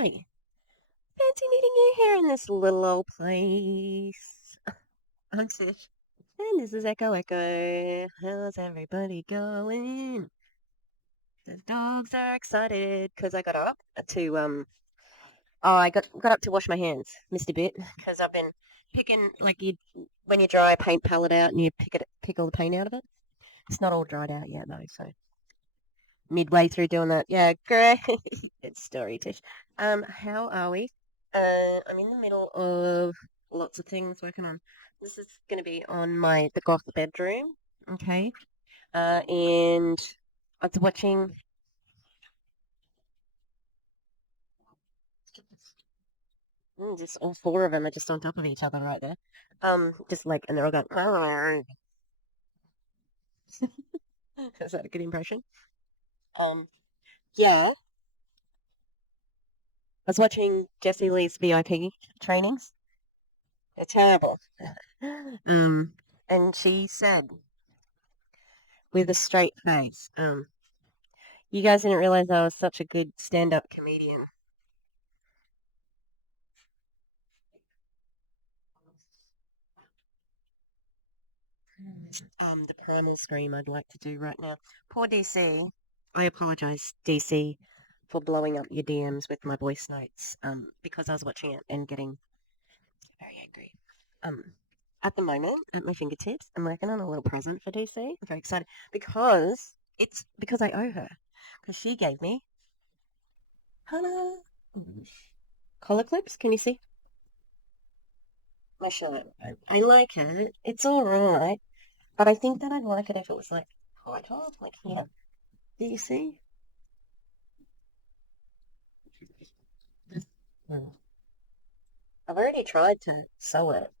Hi. Fancy meeting you here in this little old place. I'm Tish. And this is Echo Echo. How's everybody going? The dogs are excited because I got up to I got up to wash my hands. Missed a bit because I've been picking like you when you dry a paint palette out and you pick all the paint out of it. It's not all dried out yet though, so midway through doing that. Yeah, great. It's story, Tish. How are we? I'm in the middle of lots of things working on. This is going to be on the goth bedroom. Okay. And I was watching. Just all four of them are just on top of each other right there. Just like, and they're all going. Is that a good impression? Um, yeah. I was watching Jessie Lee's VIP trainings. They're terrible. um, and she said with a straight face, you guys didn't realize I was such a good stand-up comedian. The primal scream I'd like to do right now. Poor DC. I apologize, DC, for blowing up your DMs with my voice notes. Because I was watching it and getting very angry. Um, at the moment, at my fingertips, I'm working on a little present for DC. I'm very excited because I owe her. Because she gave me hello collar clips. Can you see my shirt? I like it. It's all right. But I think that I'd like it if it was like tighter, like here. Do you see? Hmm. I've already tried to sew it.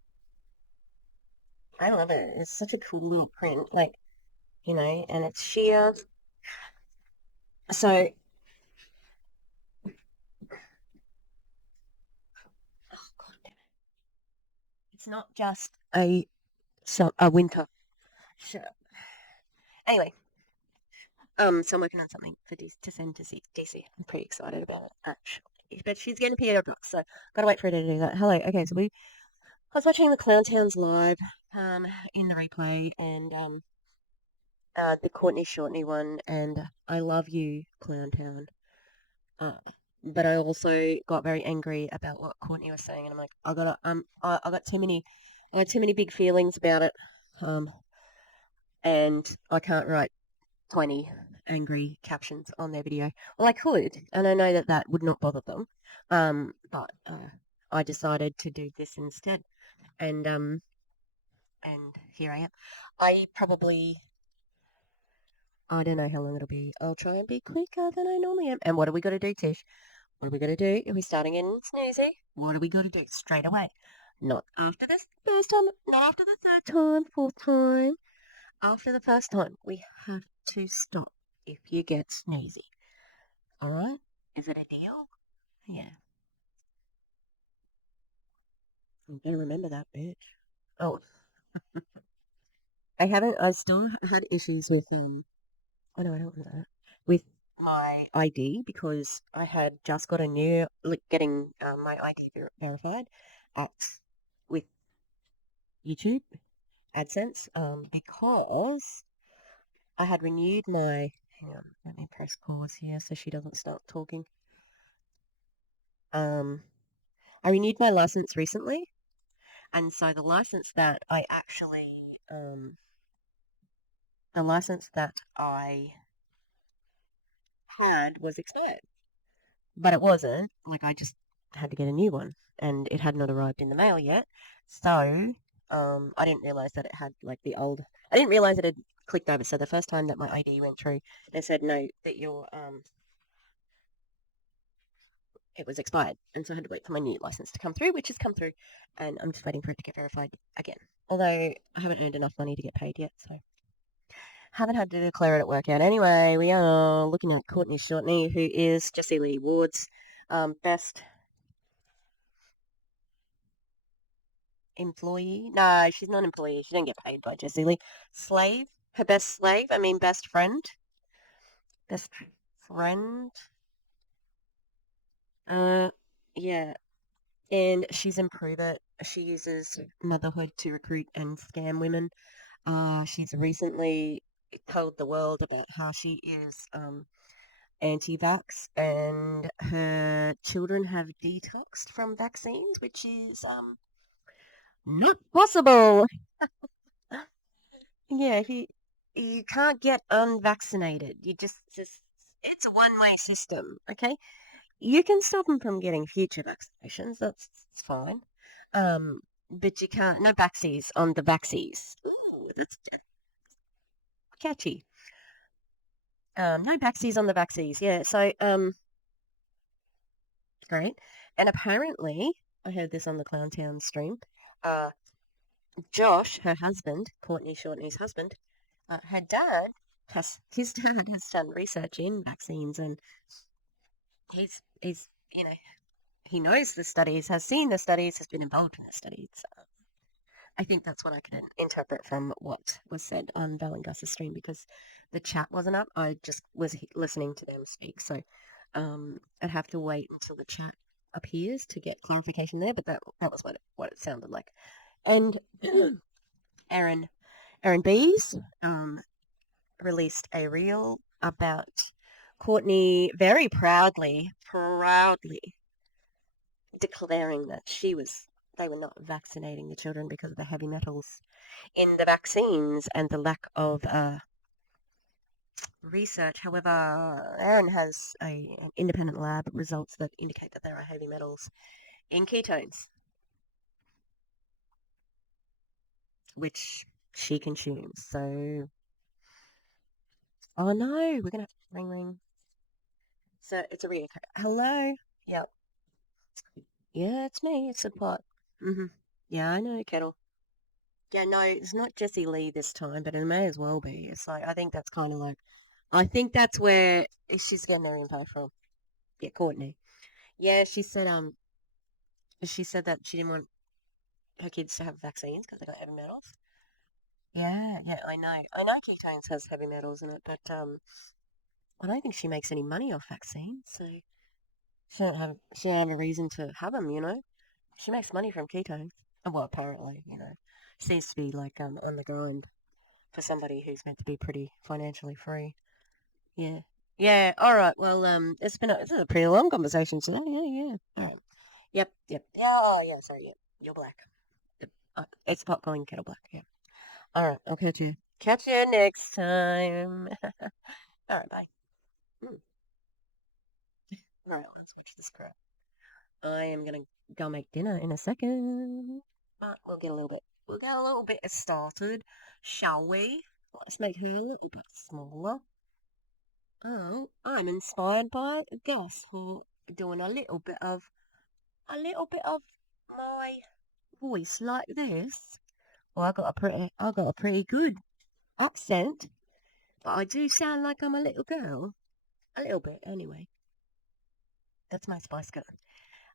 I love it. It's such a cool little print, like, and it's sheer. So, oh God, damn it. It's not just a winter shirt. Anyway, so I'm working on something to send to DC. I'm pretty excited about it, actually. But she's getting PO box, so gotta wait for her to do that. Hello. Okay, so I was watching the Clown Towns live, in the replay, and the Courtney one, and I love you, Clown Town. Uh, but I also got very angry about what Courtney was saying, and I'm like, I got I got too many big feelings about it, um, and I can't write 20 angry captions on their video. Well, I could, and I know that that would not bother them, but I decided to do this instead, and here I am. I probably I don't know how long it'll be. I'll try and be quicker than I normally am. And what are we got to do, Tish? What are we going to do? Are we starting in snoozy? What are we got to do straight away? Not after this first time, not after the third time, fourth time. After the first time, we have to stop if you get snoozy. All right? Is it a deal? Yeah. I'm going to remember that bitch. Oh, I still had issues with, oh no, I don't want that. With my ID because I had just got a new, like, getting my ID verified at with YouTube AdSense, because I had renewed my. Hang on, let me press pause here so she doesn't start talking. Um, I renewed my license recently, and so the license that I had was expired. But it wasn't. Like, I just had to get a new one, and it had not arrived in the mail yet. So, I didn't realize that it had like the old. I didn't realize it had clicked over. So the first time that my ID went through, they said no, that your it was expired, and so I had to wait for my new license to come through, which has come through, and I'm just waiting for it to get verified again. Although I haven't earned enough money to get paid yet, so haven't had to declare it at work yet. Anyway, we are looking at Courtney Shortney, who is Jessie Lee Ward's best employee. No, she's not an employee. She didn't get paid by Jessie Lee. Slave? Her best slave? I mean, best friend? Best friend? Uh, yeah, and she's in Pruvit. She uses motherhood to recruit and scam women. She's recently told the world about how she is anti-vax and her children have detoxed from vaccines, which is not possible. Yeah, you can't get unvaccinated. You just it's a one-way system, okay? You can stop them from getting future vaccinations. That's fine. But you can't. No backsies on the backsies. Ooh, that's catchy. No backsies on the backsies. Yeah. So great. And apparently, I heard this on the Clowntown stream. Uh, Josh, her husband, Courtney Shortney's husband, her dad his dad has done research in vaccines, and he's he knows the studies, has seen the studies, has been involved in the studies. I think that's what I can interpret from what was said on Bell and Gus's stream because the chat wasn't up. I just was listening to them speak, so I'd have to wait until the chat appears to get clarification there. But that was what it sounded like. And Aaron Aaron Bees released a reel about Courtney very proudly declaring that they were not vaccinating the children because of the heavy metals in the vaccines and the lack of research. However, Aaron has an independent lab results that indicate that there are heavy metals in ketones, which she consumes. So, oh no, we're gonna have to ring ring. So it's a reoccur. Hello. Yep. Yeah, it's me. It's a pot. Yeah, I know, Kettle. Yeah, no, it's not Jessie Lee this time, but it may as well be. It's like I think that's kind of like I think that's where she's getting her info from. Yeah, Courtney. Yeah, she said that she didn't want her kids to have vaccines because they got heavy metals. Yeah, yeah, I know. I know ketones has heavy metals in it, but I don't think she makes any money off vaccines, so she don't have a reason to have them. She makes money from ketones. Well, apparently, seems to be like on the grind for somebody who's meant to be pretty financially free. Yeah. Yeah, all right. Well, this is a pretty long conversation today. Yeah, yeah. All right. Yep, yep. Yeah, oh, yeah, sorry, yeah. You're black. It's pot calling kettle black, yeah. All right, I'll catch you. Catch you next time. All right, bye. Mm. All right, let's switch this crap. I am gonna go make dinner in a second. But we'll get a little bit started, shall we? Let's make her a little bit smaller. Oh, I'm inspired by Gus for doing a little bit of my voice like this. Well, I got a pretty good accent, but I do sound like I'm a little girl. A little bit, anyway. That's my Spice Girl.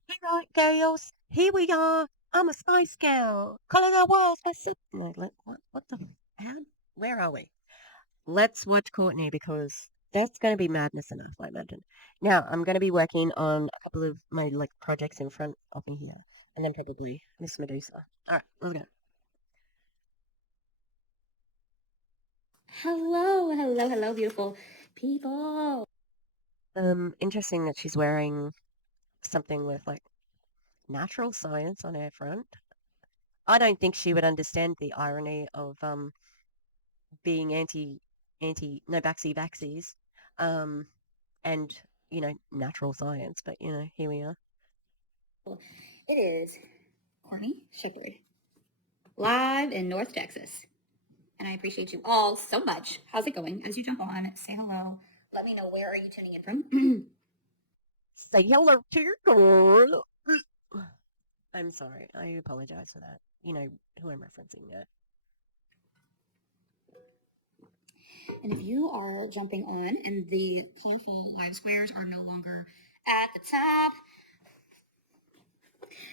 All right, girls, here we are. I'm a Spice Girl. Color World, my sister. No, what the? How? Where are we? Let's watch Courtney because that's going to be madness enough, I imagine. Now, I'm going to be working on a couple of my projects in front of me here, and then probably Miss Medusa. All right, let's go. Hello, hello, hello, beautiful people. Interesting that she's wearing something with natural science on her front. I don't think she would understand the irony of being anti no backsy backsies, um, and natural science. But here we are. It is Courtney Shepherd, live in North Texas. And I appreciate you all so much. How's it going? As you jump on, say hello. Let me know where are you tuning in from. Say hello to your girl. I'm sorry. I apologize for that. You know who I'm referencing there. And if you are jumping on and the colorful live squares are no longer at the top,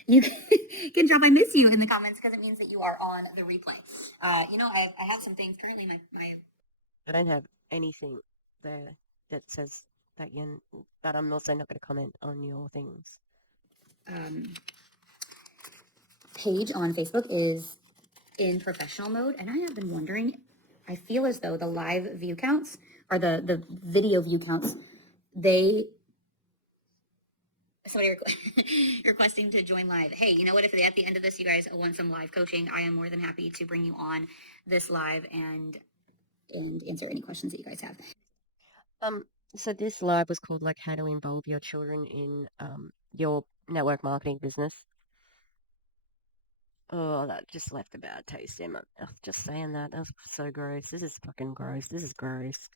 you can drop I miss you in the comments because it means that you are on the replay. I have some things currently. My I don't have anything there that says but I'm also not going to comment on your things. Page on Facebook is in professional mode, and I have been wondering, I feel as though the live view counts or the video view counts, somebody requesting to join live. Hey, you know what? If at the end of this you guys want some live coaching, I am more than happy to bring you on this live and answer any questions that you guys have. So this live was called like how to involve your children in your network marketing business. Oh, that just left a bad taste in my mouth. Just saying that. That was so gross. This is fucking gross. This is gross.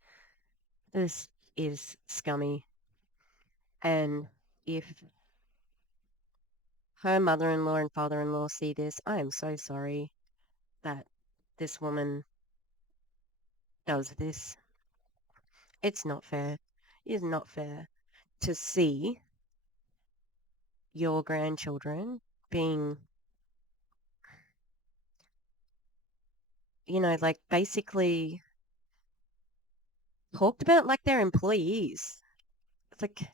This is scummy. And if her mother-in-law and father-in-law see this, I am so sorry that this woman does this. It's not fair. It is not fair to see your grandchildren being, like basically talked about like they're employees. It's like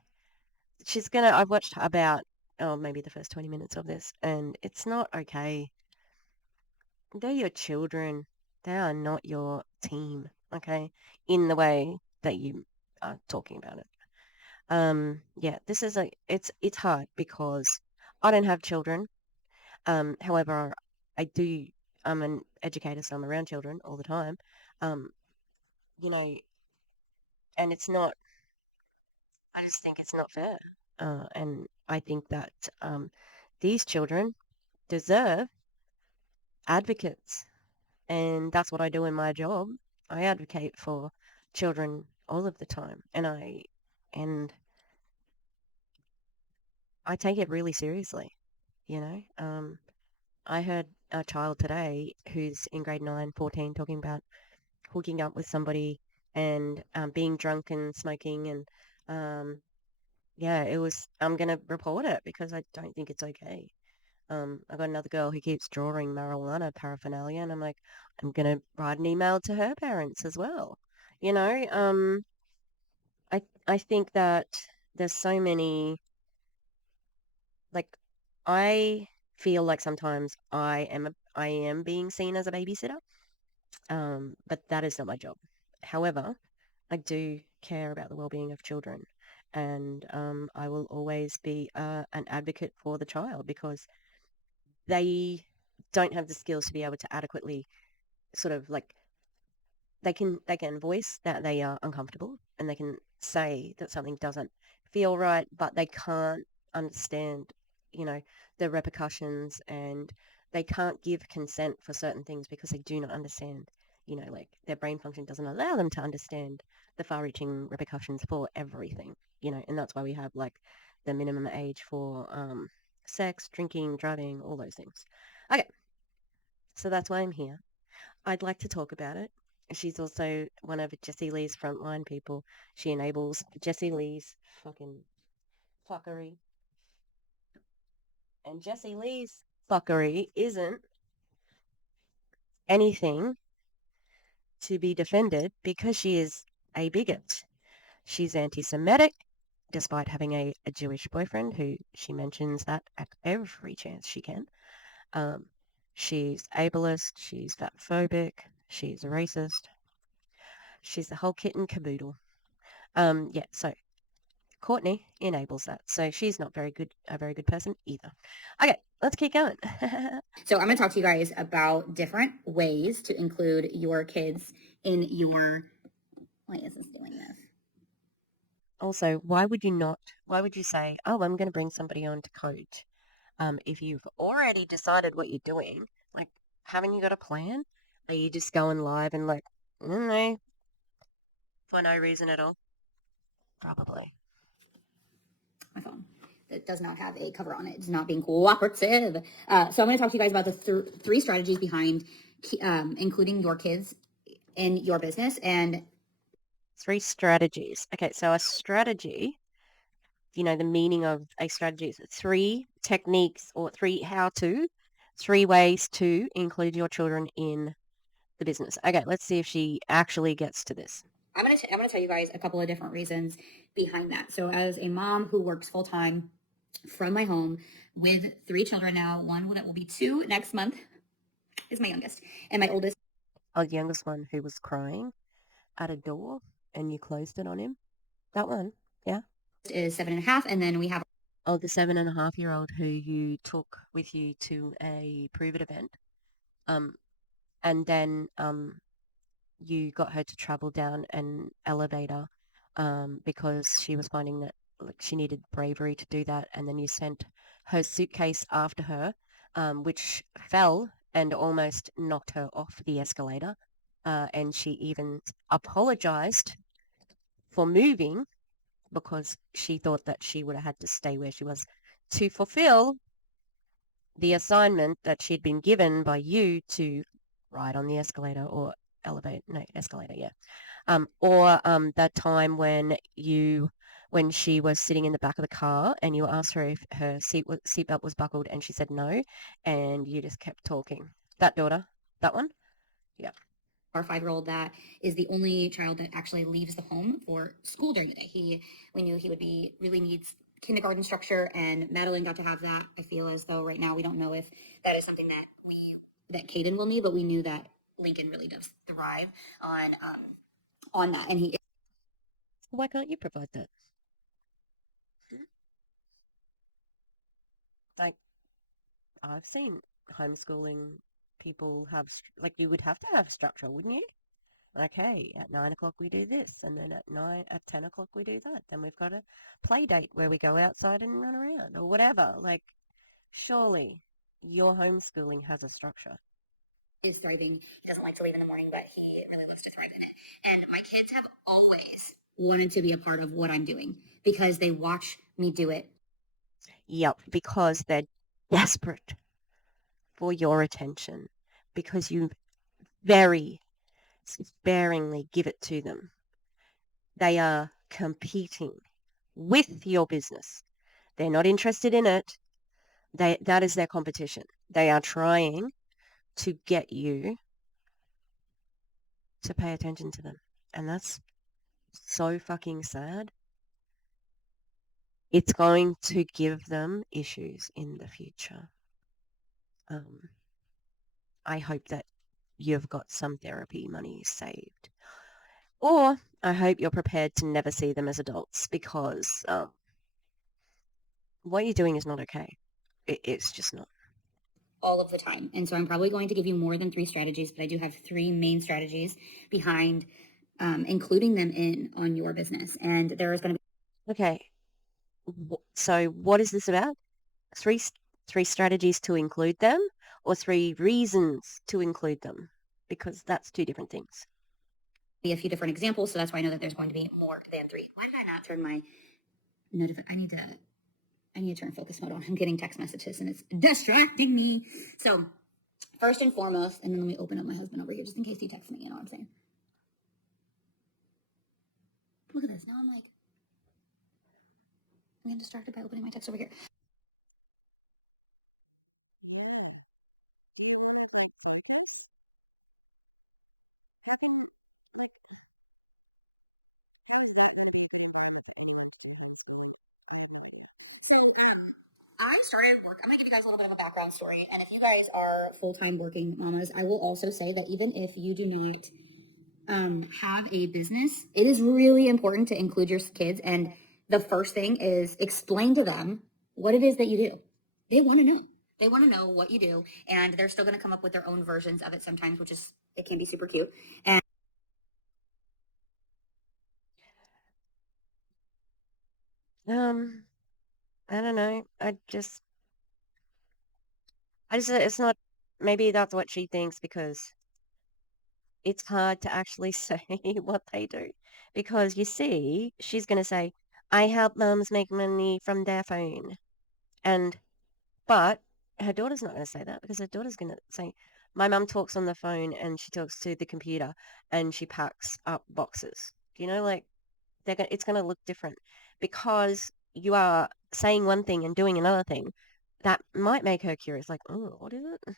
I've watched about, maybe the first 20 minutes of this, and it's not okay. They're your children. They are not your team, okay? In the way that you are talking about it. Yeah, it's hard because I don't have children. However, I do, I'm an educator, so I'm around children all the time. Um, you know, and I just think it's not fair. And I think that these children deserve advocates. And that's what I do in my job. I advocate for children all of the time. And I take it really seriously, you know. I heard a child today who's in grade 9, 14, talking about hooking up with somebody and being drunk and smoking and yeah, I'm going to report it because I don't think it's okay. I got another girl who keeps drawing marijuana paraphernalia, and I'm like, I'm going to write an email to her parents as well. You know, I think that there's so many, like, I feel like sometimes I am being seen as a babysitter, but that is not my job. However, I do care about the well-being of children, and I will always be an advocate for the child because they don't have the skills to be able to adequately sort of like they can voice that they are uncomfortable and they can say that something doesn't feel right, but they can't understand, you know, the repercussions, and they can't give consent for certain things because they do not understand, like their brain function doesn't allow them to understand the far-reaching repercussions for everything, and that's why we have like the minimum age for sex, drinking, driving, all those things. Okay, so that's why I'm here. I'd like to talk about it. She's also one of Jessie Lee's frontline people. She enables Jessie Lee's fucking fuckery. And Jessie Lee's fuckery isn't anything to be defended because she is a bigot. She's anti-Semitic, despite having a Jewish boyfriend who she mentions that at every chance she can. She's ableist, she's fatphobic, she's racist. She's the whole kit and caboodle. Yeah, so Courtney enables that. So she's not a very good person either. Okay, let's keep going. So I'm going to talk to you guys about different ways to include your kids in your, why is this doing this? Also, why would you say, oh, I'm going to bring somebody on to coach, if you've already decided what you're doing? Like, haven't you got a plan? Are you just going live and like, no, for no reason at all? Probably. My phone that does not have a cover on it. It's not being cooperative. So I'm going to talk to you guys about the three strategies behind including your kids in your business. And 3 strategies. Okay, so a strategy, the meaning of a strategy is 3 techniques or 3 ways to include your children in the business. Okay, let's see if she actually gets to this. I'm gonna tell you guys a couple of different reasons behind that. So as a mom who works full time from my home with 3 children now, one that will be 2 next month is my youngest, and my oldest Oh, the youngest one who was crying at a door and you closed it on him? That one? Yeah. is 7.5, and then we have Oh, the 7.5-year-old who you took with you to a Pruvit event. Um, and then you got her to travel down an elevator because she was finding that like she needed bravery to do that, and then you sent her suitcase after her, which fell and almost knocked her off the escalator, and she even apologized for moving because she thought that she would have had to stay where she was to fulfill the assignment that she'd been given by you to ride on the escalator or escalator, yeah. Or that time when she was sitting in the back of the car and you asked her if her seatbelt was buckled and she said no, and you just kept talking. That daughter, that one, yeah. our 5-year-old that is the only child that actually leaves the home for school during the day. We knew he would be really needs kindergarten structure, and Madeline got to have that. I feel as though right now we don't know if that is something that Caden will need, but we knew that Lincoln really does thrive on that, and he. Why can't you provide that? Like, I've seen homeschooling people have, like, you would have to have structure, wouldn't you? Like, hey, at 9 o'clock we do this, and then at 10 o'clock we do that. Then we've got a play date where we go outside and run around or whatever. Like, surely your homeschooling has a structure. Is thriving. He doesn't like to leave in the morning, but he really loves to thrive in it. And my kids have always wanted to be a part of what I'm doing because they watch me do it. Yep, because they're desperate for your attention, because you very sparingly give it to them. They are competing with your business. They're not interested in it. That is their competition. They are trying to get you to pay attention to them. And that's so fucking sad. It's going to give them issues in the future. I hope that you've got some therapy money saved. Or I hope you're prepared to never see them as adults, because what you're doing is not okay. It's just not. All of the time. And so I'm probably going to give you more than 3 strategies, but I do have 3 main strategies behind including them in on your business. And there is going to be. Okay. So what is this about? Three strategies to include them, or 3 reasons to include them? Because that's 2 different things. Be a few different examples, so that's why I know that there's going to be more than 3. Why did I not turn my I need to turn focus mode on. I'm getting text messages and it's distracting me. So first and foremost, and then let me open up my husband over here just in case he texts me. You know what I'm saying? Look at this. Now I'm getting distracted by opening my text over here. I started work. I'm going to give you guys a little bit of a background story. And if you guys are full-time working mamas, I will also say that even if you do not have a business, it is really important to include your kids. And the first thing is explain to them what it is that you do. They want to know. They want to know what you do, and they're still going to come up with their own versions of it sometimes, which is it can be super cute. And I don't know. It's not, maybe that's what she thinks, because it's hard to actually say what they do. Because you see, she's going to say, I help mums make money from their phone. But her daughter's not going to say that, because her daughter's going to say, my mum talks on the phone and she talks to the computer and she packs up boxes. Like, it's going to look different, because you are saying one thing and doing another thing that might make her curious, like, oh, what is it?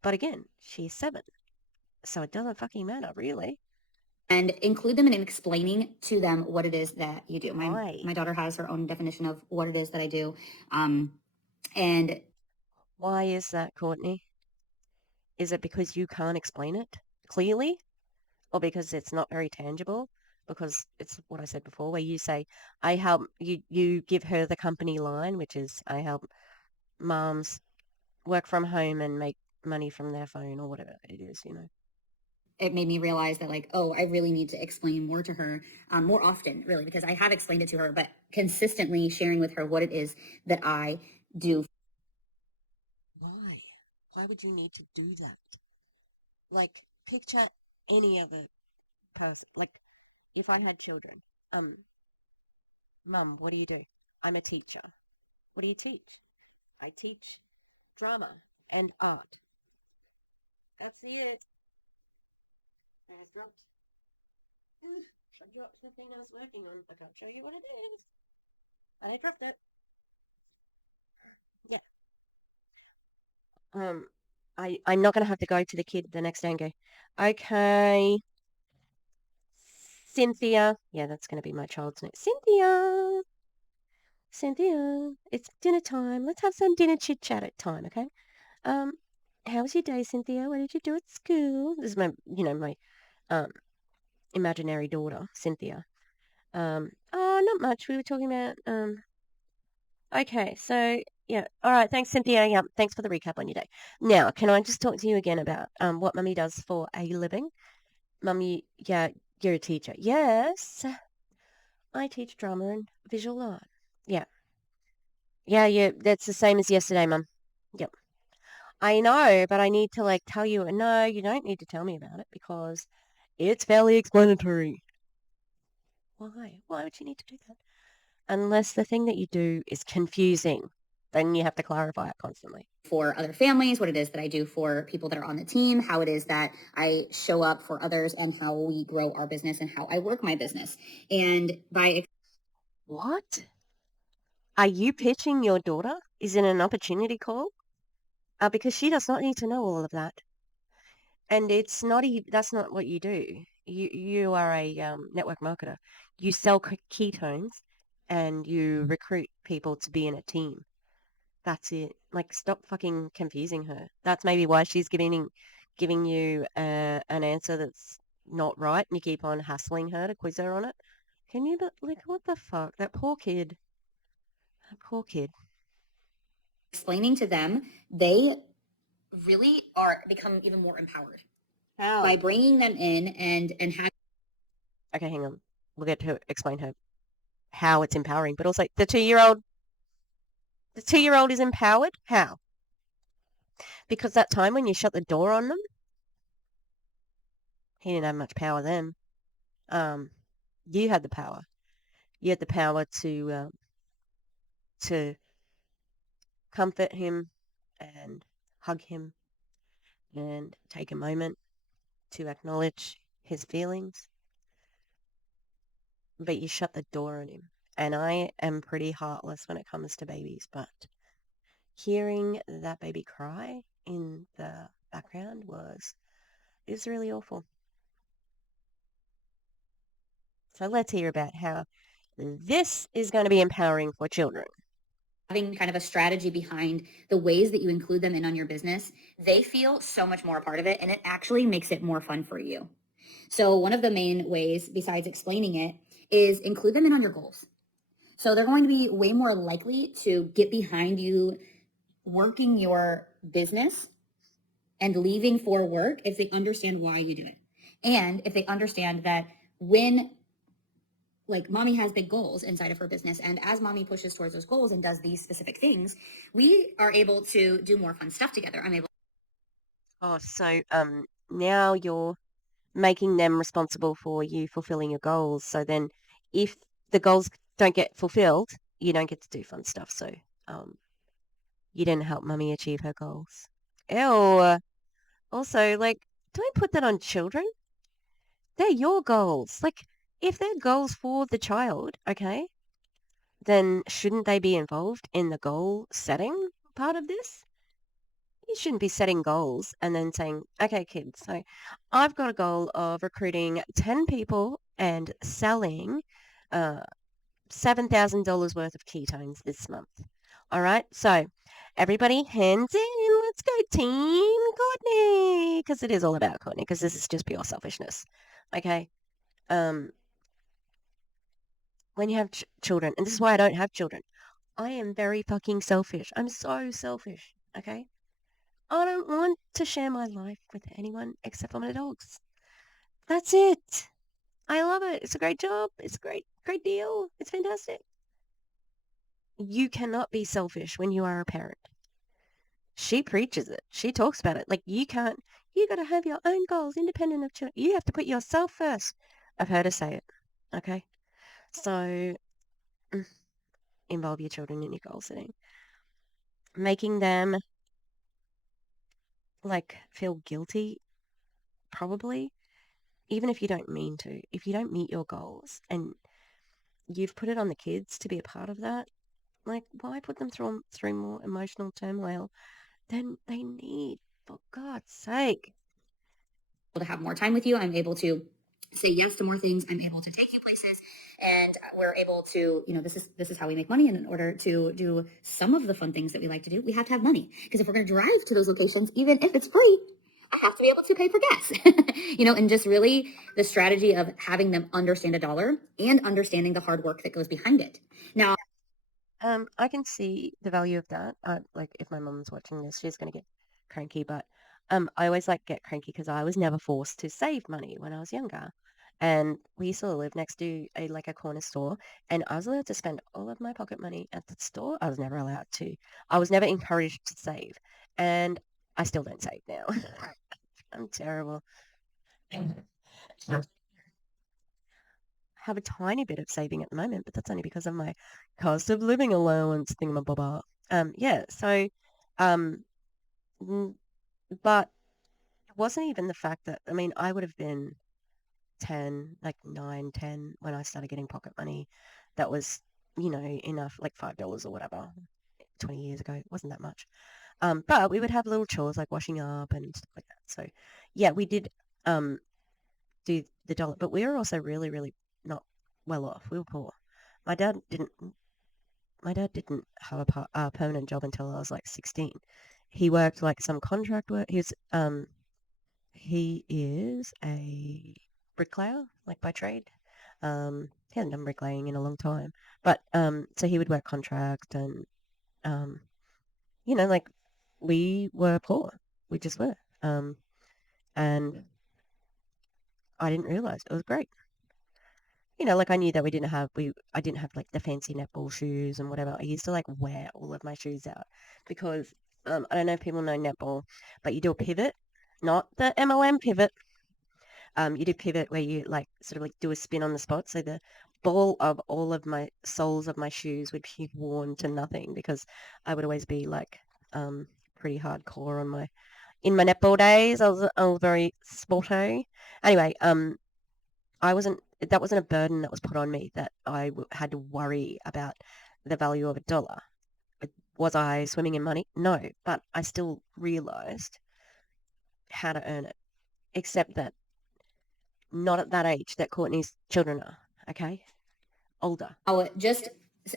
But again, she's 7, so it doesn't fucking matter, really. and include them in explaining to them what it is that you do. Why? My daughter has her own definition of what it is that I do. And Why is that, Courtney? Is it because you can't explain it clearly? Or because it's not very tangible? Because it's what I said before, where you say, I help you give her the company line, which is I help moms work from home and make money from their phone or whatever it is, you know. it made me realize that, like, oh, I really need to explain more to her, more often, really, because I have explained it to her, but consistently sharing with her what it is that I do. Why? Why would you need to do that? Like, picture any other person. Like, if I had children, um, Mum, what do you do? I'm a teacher. What do you teach? I teach drama and art. That's it. And it's not. I got the thing I was working on. I can't show you what it is. But I dropped it. Yeah. I'm not gonna have to go to the kid the next day and go, okay, Cynthia. Yeah, that's gonna be my child's name. Cynthia. Cynthia, it's dinner time. Let's have some dinner chit chat at time, okay? Um, how was your day, Cynthia? What did you do at school? This is my um imaginary daughter, Cynthia. Oh, not much. We were talking about okay, so yeah, all right. Thanks, Cynthia. Yeah, thanks for the recap on your day. Now, can I just talk to you again about what Mummy does for a living? Mummy, yeah, you're a teacher. Yes, I teach drama and visual art. Yeah, yeah. That's the same as yesterday, Mum. Yep. I know, but I need to like tell you. No, you don't need to tell me about it because it's fairly explanatory. Why? Why would you need to do that? Unless the thing that you do is confusing, then you have to clarify it constantly. For other families, what it is that I do for people that are on the team, how it is that I show up for others, and how we grow our business and how I work my business. And by What? Are you pitching your daughter? Is it an opportunity call? Because she does not need to know all of that. And it's not that's not what you do. You are a network marketer. You sell ketones and you recruit people to be in a team. That's it. Like, stop fucking confusing her. That's maybe why she's giving you an answer that's not right, and you keep on hassling her to quiz her on it. Can you, but like, what the fuck? That poor kid. That poor kid. explaining to them, they really are become even more empowered by How? bringing them in and having. Okay, hang on. We'll get to explain her how it's empowering, but also the 2-year-old is empowered. How? Because that time when you shut the door on them, he didn't have much power then. Um, you had the power. You had the power to comfort him and hug him and take a moment to acknowledge his feelings. But you shut the door on him. And I am pretty heartless when it comes to babies, but hearing that baby cry in the background is really awful. So let's hear about how this is going to be empowering for children. Having kind of a strategy behind the ways that you include them in on your business, they feel so much more a part of it, and it actually makes it more fun for you. So one of the main ways, besides explaining it, is include them in on your goals. So they're going to be way more likely to get behind you working your business and leaving for work if they understand why you do it. And if they understand that when, like, mommy has big goals inside of her business, and as mommy pushes towards those goals and does these specific things, we are able to do more fun stuff together. I'm able. Oh, so now you're making them responsible for you fulfilling your goals. So then if the goals don't get fulfilled, you don't get to do fun stuff. So you didn't help mummy achieve her goals. Ew. Also, like, don't put that on children. They're your goals. Like, if they're goals for the child, okay, then shouldn't they be involved in the goal setting part of this? You shouldn't be setting goals and then saying, okay, kids, so I've got a goal of recruiting 10 people and selling $7,000 worth of ketones this month. All right, so everybody, hands in. Let's go, Team Courtney, because it is all about Courtney. Because this is just pure selfishness. Okay, when you have children, and this is why I don't have children. I am very fucking selfish. I'm so selfish. Okay, I don't want to share my life with anyone except for my dogs. That's it. I love it. It's a great job. It's a great deal. It's fantastic. You cannot be selfish when you are a parent. She preaches it. She talks about it. Like you can't, you got to have your own goals independent of children. You have to put yourself first. I've heard her say it. Okay. So involve your children in your goal setting. Making them like feel guilty, probably, even if you don't mean to. If you don't meet your goals and you've put it on the kids to be a part of that, like why put them through more emotional turmoil than they need, for God's sake? To have more time with you. I'm able to say yes to more things. I'm able to take you places, and we're able to, this is how we make money. And in order to do some of the fun things that we like to do, we have to have money. Because if we're going to drive to those locations, even if it's free, I have to be able to pay for gas. And just really the strategy of having them understand a dollar and understanding the hard work that goes behind it. Now, I can see the value of that. Like if my mom's watching this, she's gonna get cranky, but I always like get cranky because I was never forced to save money when I was younger. And we used to live next to a corner store, and I was allowed to spend all of my pocket money at the store. I was never allowed to. I was never encouraged to save, and I still don't save now. I'm terrible. Have a tiny bit of saving at the moment, but that's only because of my cost of living allowance thingamabobber. Yeah, so, um, but it wasn't even the fact that, I mean, I would have been 10, like 9, 10 when I started getting pocket money. That was, enough, like $5 or whatever, 20 years ago. It wasn't that much. But we would have little chores like washing up and stuff like that. So, yeah, we did, um, do the dollar, but we were also really, really not well off. We were poor. My dad didn't. My dad didn't have a permanent job until I was like 16. He worked like some contract work. He is a bricklayer, like by trade. He hadn't done bricklaying in a long time, but so he would work contract and um, like we were poor. We just were. And I didn't realize it was great. Like I knew that I didn't have like the fancy netball shoes and whatever. I used to like wear all of my shoes out because I don't know if people know netball, but you do a pivot, not the MOM pivot. You do pivot where you like sort of like do a spin on the spot. So the ball of all of my soles of my shoes would be worn to nothing because I would always be like pretty hardcore on my in my netball days. I was very sporty. Anyway, that wasn't a burden that was put on me that had to worry about the value of a dollar. Was I swimming in money? No, but I still realized how to earn it, except that not at that age that Courtney's children are, okay? Older. just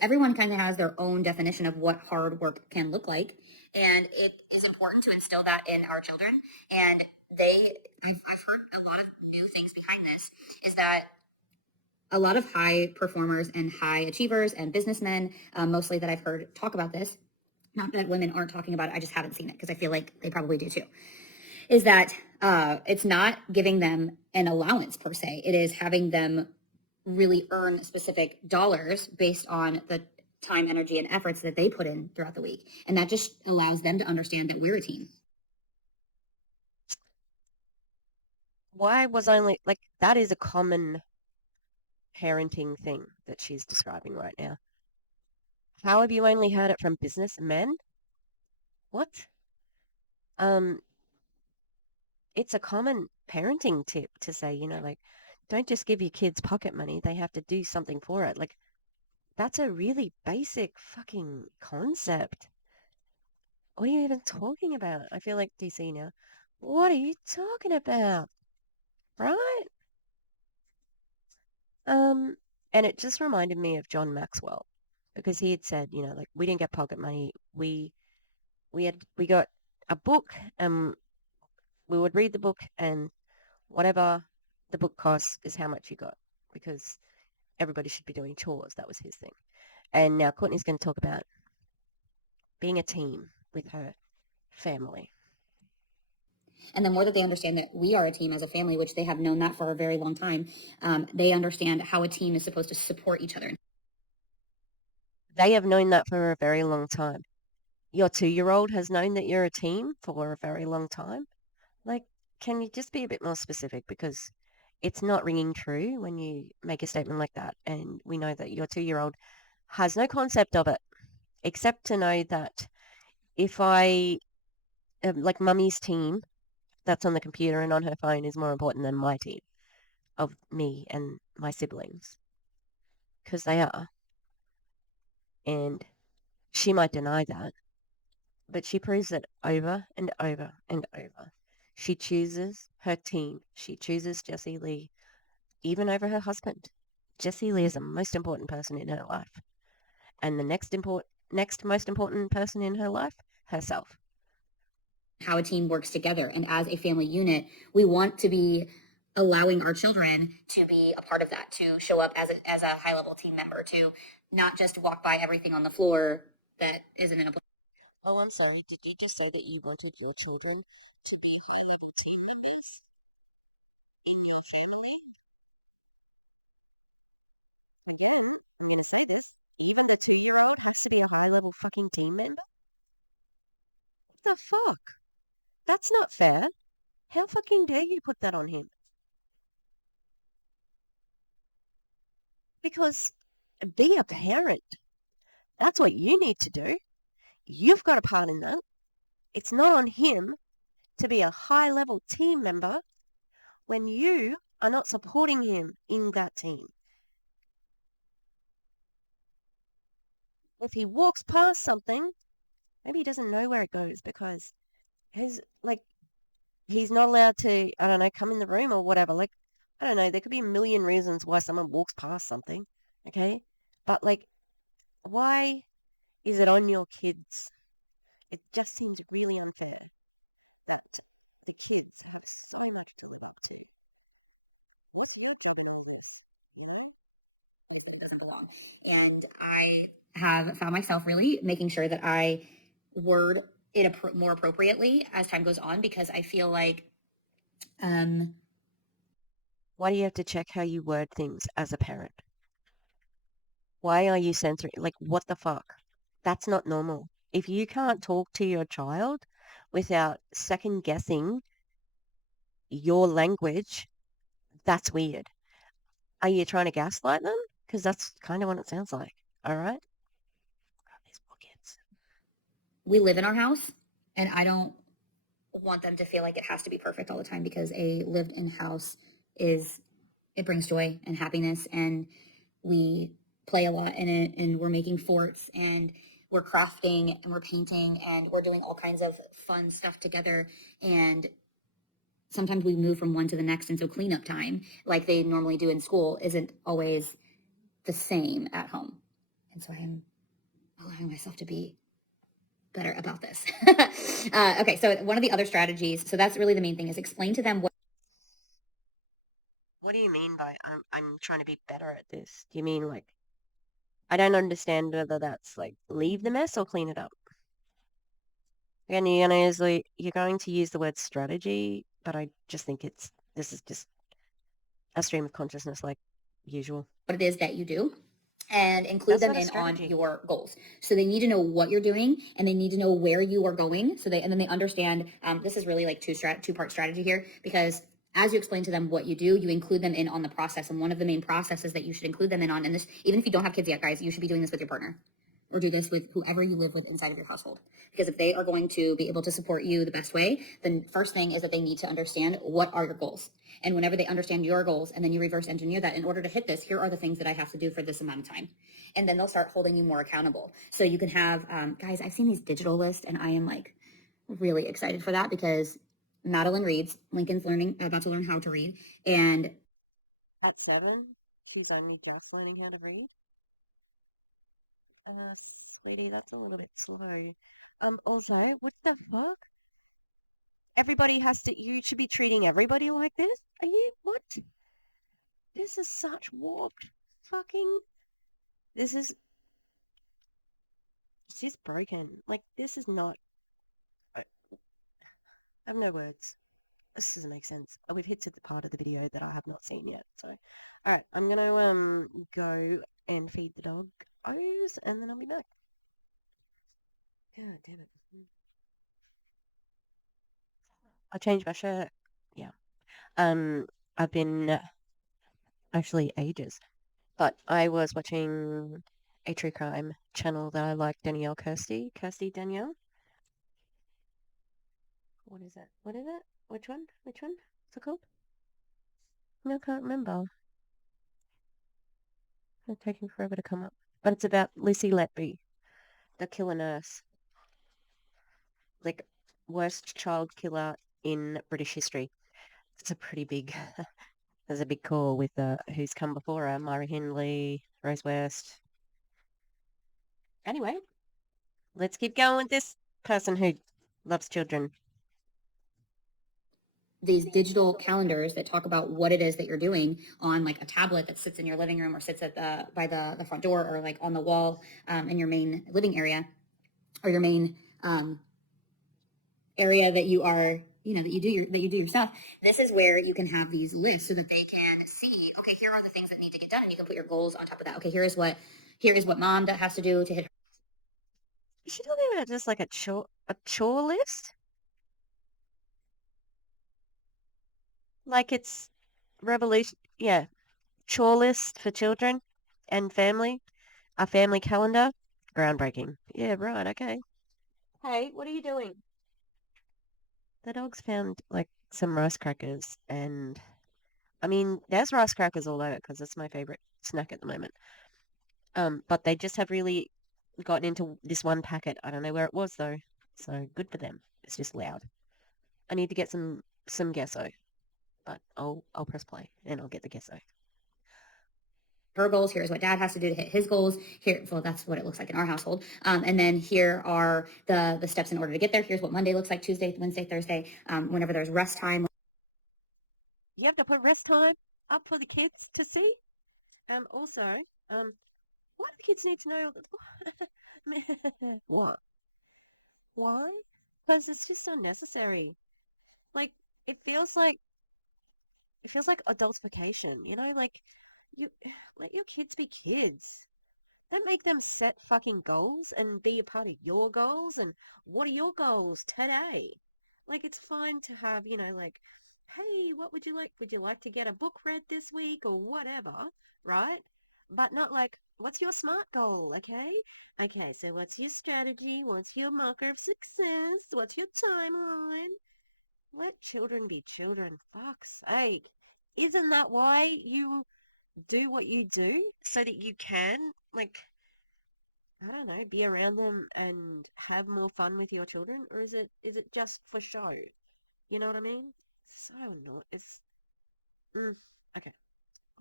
everyone kind of has their own definition of what hard work can look like. And it is important to instill that in our children. And I've heard a lot of new things behind this is that a lot of high performers and high achievers and businessmen, mostly that I've heard talk about this, not that women aren't talking about it, I just haven't seen it because I feel like they probably do too, is that it's not giving them an allowance per se. It is having them really earn specific dollars based on the time, energy, and efforts that they put in throughout the week. And that just allows them to understand that we're a team. Why was only like that is a common parenting thing that she's describing right now. How have you only heard it from businessmen? What? Um, it's a common parenting tip to say, like, don't just give your kids pocket money. They have to do something for it. Like, that's a really basic fucking concept. what are you even talking about? I feel like DC now. What are you talking about? Right? Um, and it just reminded me of John Maxwell because he had said, like we didn't get pocket money. We got a book and we would read the book and whatever the book costs is how much you got because everybody should be doing chores. That was his thing. And now Courtney's going to talk about being a team with her family. And the more that they understand that we are a team as a family, which they have known that for a very long time, they understand how a team is supposed to support each other. They have known that for a very long time. Your 2-year-old has known that you're a team for a very long time. Like, can you just be a bit more specific? Because it's not ringing true when you make a statement like that. And we know that your 2-year-old has no concept of it, except to know that if like mummy's team that's on the computer and on her phone is more important than my team of me and my siblings. Because they are. And she might deny that, but she proves it over and over and over. She chooses her team. She chooses Jessie Lee even over her husband. Jessie Lee is the most important person in her life. And the next most important person in her life, herself. How a team works together. And as a family unit, we want to be allowing our children to be a part of that, to show up as a high level team member, to not just walk by everything on the floor that isn't in a. Oh, I'm sorry. Did you just say that you wanted your children to be high-level team members in your family? Yeah, I saw that. You think a 2-year-old has to be a high-level freaking team member? That's wrong. That's not fair. How freaking dare you put that on them? Because being a parent, that's what you need to do. You've got hard enough. It's not on him to be a high-level team member when you are not supporting him in that team. If he walks past something, maybe he doesn't know where it goes because he's nowhere to come in the room or whatever. There could be a million reasons why someone walks past something, okay? But why is it on your kids? It just seems really unfair that the kids have so much to look up to. What's your problem with this? You know? And I have found myself really making sure that I word it more appropriately as time goes on, because I feel like Why do you have to check how you word things as a parent? Why are you censoring? Like, what the fuck? That's not normal. If you can't talk to your child without second guessing your language, that's weird. Are you trying to gaslight them? Because that's kind of what it sounds like. All right? These poor kids. we live in our house, and I don't want them to feel like it has to be perfect all the time, because a lived in house it brings joy and happiness, and we play a lot in it, and we're making forts, and we're crafting, and we're painting, and we're doing all kinds of fun stuff together. And sometimes we move from one to the next, and so cleanup time, like they normally do in school, isn't always the same at home. And so I am allowing myself to be better about this. Okay, so one of the other strategies, so that's really the main thing, is explain to them What do you mean by I'm trying to be better at this? Do you mean I don't understand whether that's leave the mess or clean it up? And you're going to use the word strategy, but I just think this is just a stream of consciousness like usual. what it is that you do, and include That's them not a in on strategy. your goals. So they need to know what you're doing, and they need to know where you are going. And then they understand. This is really like two-part strategy here, because as you explain to them what you do, you include them in on the process. And one of the main processes that you should include them in on, and this, even if you don't have kids yet, guys, you should be doing this with your partner. or do this with whoever you live with inside of your household. Because if they are going to be able to support you the best way, then first thing is that they need to understand what are your goals. And whenever they understand your goals and then you reverse engineer that, in order to hit this, here are the things that I have to do for this amount of time. And then they'll start holding you more accountable. So you can have, guys, I've seen these digital lists and I am like really excited for that because Madeline reads, Lincoln's about to learn how to read. And At 7, she's only just learning how to read. Sweetie, that's a little bit slow. Also, what the fuck? You should be treating everybody like this? What? This is such fucking, this is, she's broken. Like, this is not, I have no words. This doesn't make sense. I've hit to the part of the video that I have not seen yet, so. Alright, I'm gonna, go and feed the dog O's, and then I'll be back. Do it. I changed my shirt. Yeah. I've been actually ages, but I was watching a true crime channel that I like, Kirsty Danielle. What is it? What is it? Which one? What's it called? No, I can't remember. It's taking forever to come up. But it's about Lucy Letby, the killer nurse. Like, worst child killer in British history. It's a pretty big, there's a big call with who's come before her, Myra Hindley, Rose West. Anyway, let's keep going with this person who loves children. These digital calendars that talk about what it is that you're doing on like a tablet that sits in your living room or sits at by the front door or like on the wall in your main living area or your main area that you are, that you do your stuff. This is where you can have these lists so that they can see, okay, here are the things that need to get done, and you can put your goals on top of that. Okay, here is what mom has to do to hit. Is she talking about just like a chore list? Like it's revolution, yeah, chore list for children and family, a family calendar, groundbreaking. Yeah, right, okay. Hey, what are you doing? The dog's found like some rice crackers, and I mean, there's rice crackers all over because it's my favorite snack at the moment. But they just have really gotten into this one packet. I don't know where it was though, so good for them. It's just loud. I need to get some gesso, but I'll press play and I'll get the gesso. Her goals. Here's what dad has to do to hit his goals. Here, well, that's what it looks like in our household. And then here are the steps in order to get there. Here's what Monday looks like, Tuesday, Wednesday, Thursday. Whenever there's rest time. You have to put rest time up for the kids to see. Also, why do kids need to know? What? Why? Because it's just unnecessary. Like it feels like adultification. Like you let your kids be kids. Don't make them set fucking goals and be a part of your goals. And what are your goals today? Like, it's fine to have, like, hey, what would you like? Would you like to get a book read this week or whatever, right? But not like, what's your SMART goal, okay? Okay, so what's your strategy? What's your marker of success? What's your timeline? Let children be children, fuck's sake. Isn't that why you do what you do? So that you can, like, I don't know, be around them and have more fun with your children? Or is it just for show? You know what I mean? So not. Okay.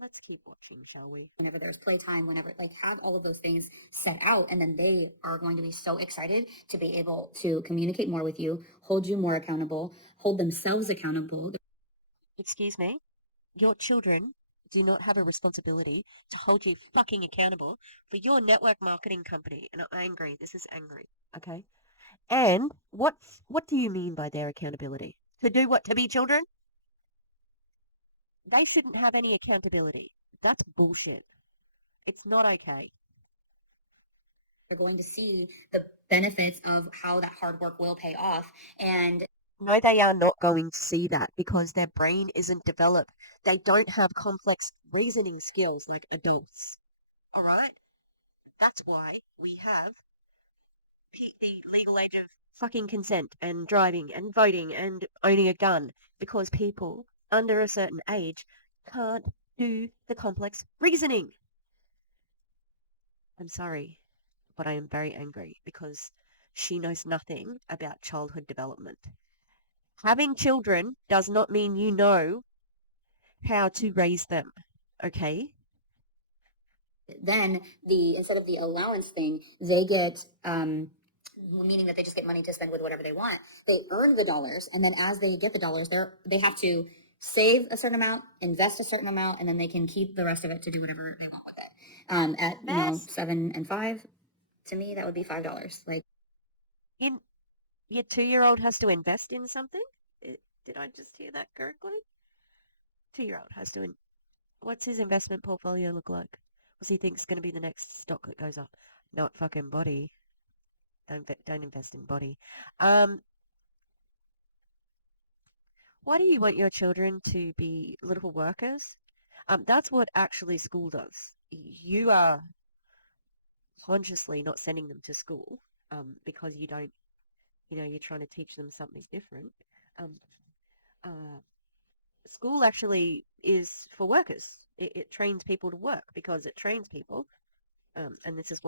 Let's keep watching, shall we? Whenever there's playtime, whenever like have all of those things set out, and then they are going to be so excited to be able to communicate more with you, hold you more accountable, hold themselves accountable. Excuse me? Your children do not have a responsibility to hold you fucking accountable for your network marketing company. And I'm angry. This is angry. Okay. And what do you mean by their accountability? To do what? To be children? They shouldn't have any accountability. That's bullshit. It's not okay. They're going to see the benefits of how that hard work will pay off. And No, they are not going to see that because their brain isn't developed. They don't have complex reasoning skills like adults. All right? That's why we have the legal age of fucking consent and driving and voting and owning a gun, because people under a certain age can't do the complex reasoning. I'm sorry, but I am very angry because she knows nothing about childhood development. Having children does not mean you know how to raise them, okay? Then instead of the allowance thing, they get meaning that they just get money to spend with whatever they want. They earn the dollars, and then as they get the dollars, they have to save a certain amount, invest a certain amount, and then they can keep the rest of it to do whatever they want with it. At Best 7 and 5, to me that would be $5. Like, in your 2-year-old has to invest in something? Did I just hear that correctly? 2-year-old has to. What's his investment portfolio look like? What he thinks is going to be the next stock that goes up? Not fucking body. Don't invest in body. Why do you want your children to be little workers? That's what actually school does. You are consciously not sending them to school because you don't, you're trying to teach them something different. Um, uh, School actually is for workers. It trains people to work because it trains people, and this is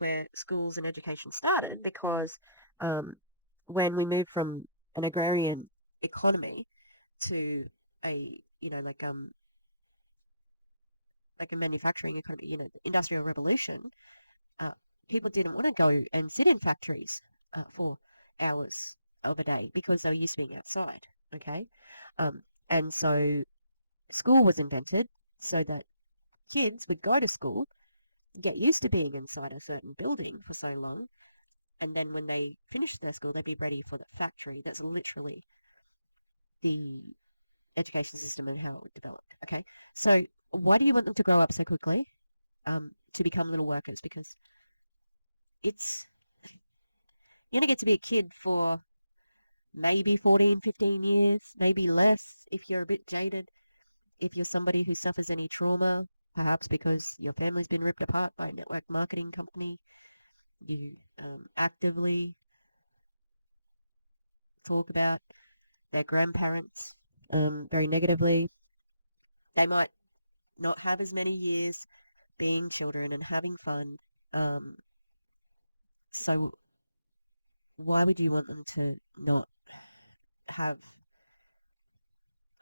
where schools and education started, because um, when we moved from an agrarian economy to a like a manufacturing economy, the industrial revolution, uh, people didn't want to go and sit in factories for hours of a day because they were used to being outside. Okay, um, and so school was invented so that kids would go to school, get used to being inside a certain building for so long, and then when they finished their school, they'd be ready for the factory. That's literally the education system and how it developed. Okay, so why do you want them to grow up so quickly to become little workers? Because it's you're going to get to be a kid for maybe 14, 15 years, maybe less if you're a bit jaded, if you're somebody who suffers any trauma, perhaps because your family's been ripped apart by a network marketing company. You actively talk about their grandparents very negatively. They might not have as many years being children and having fun. Um, so why would you want them to not have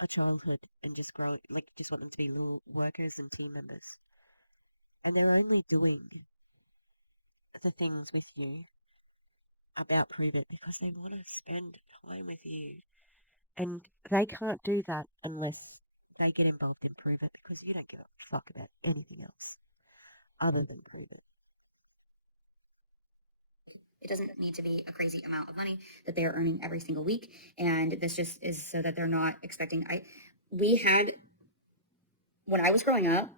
a childhood and just grow, like just want them to be little workers and team members? And they're only doing the things with you about Pruvit because they want to spend time with you. And they can't do that unless they get involved in Pruvit, because you don't give a fuck about anything else other than Pruvit. it doesn't need to be a crazy amount of money that they are earning every single week, and this just is so that they're not expecting. We had when I was growing up,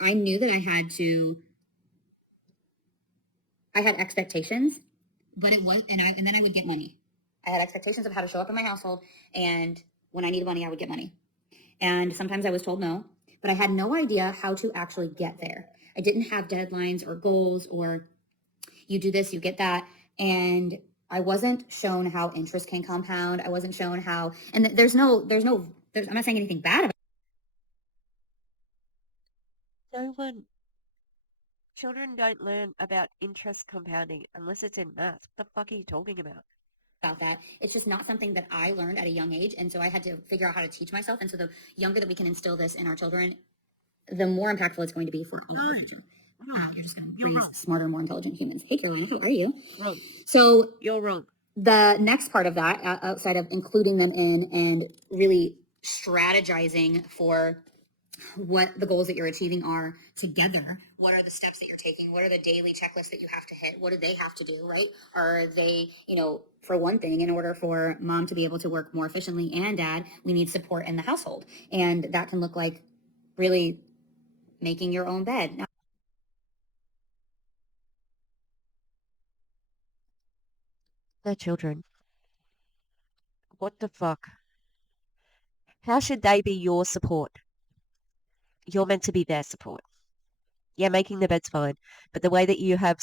I knew that I had expectations, but it was, and then I would get money. I had expectations of how to show up in my household, and when I needed money, I would get money. And sometimes I was told no, but I had no idea how to actually get there. I didn't have deadlines or goals or you do this, you get that. And I wasn't shown how interest can compound. I wasn't shown how, and I'm not saying anything bad No one, children don't learn about interest compounding unless it's in math. What the fuck are you talking about? about that. It's just not something that I learned at a young age. And so I had to figure out how to teach myself. And so the younger that we can instill this in our children, the more impactful it's going to be for all of our future. You're just going to raise smarter, more intelligent humans. Hey, Carolina, how are you? Wrong. So You're wrong. the next part of that, outside of including them in and really strategizing for what the goals that you're achieving are together. What are the steps that you're taking? What are the daily checklists that you have to hit? What do they have to do, right? Are they, for one thing, in order for mom to be able to work more efficiently and dad, we need support in the household. And that can look like really making your own bed. Now, They're children. What the fuck? How should they be your support? You're meant to be their support. Yeah, making the bed's fine. But the way that you have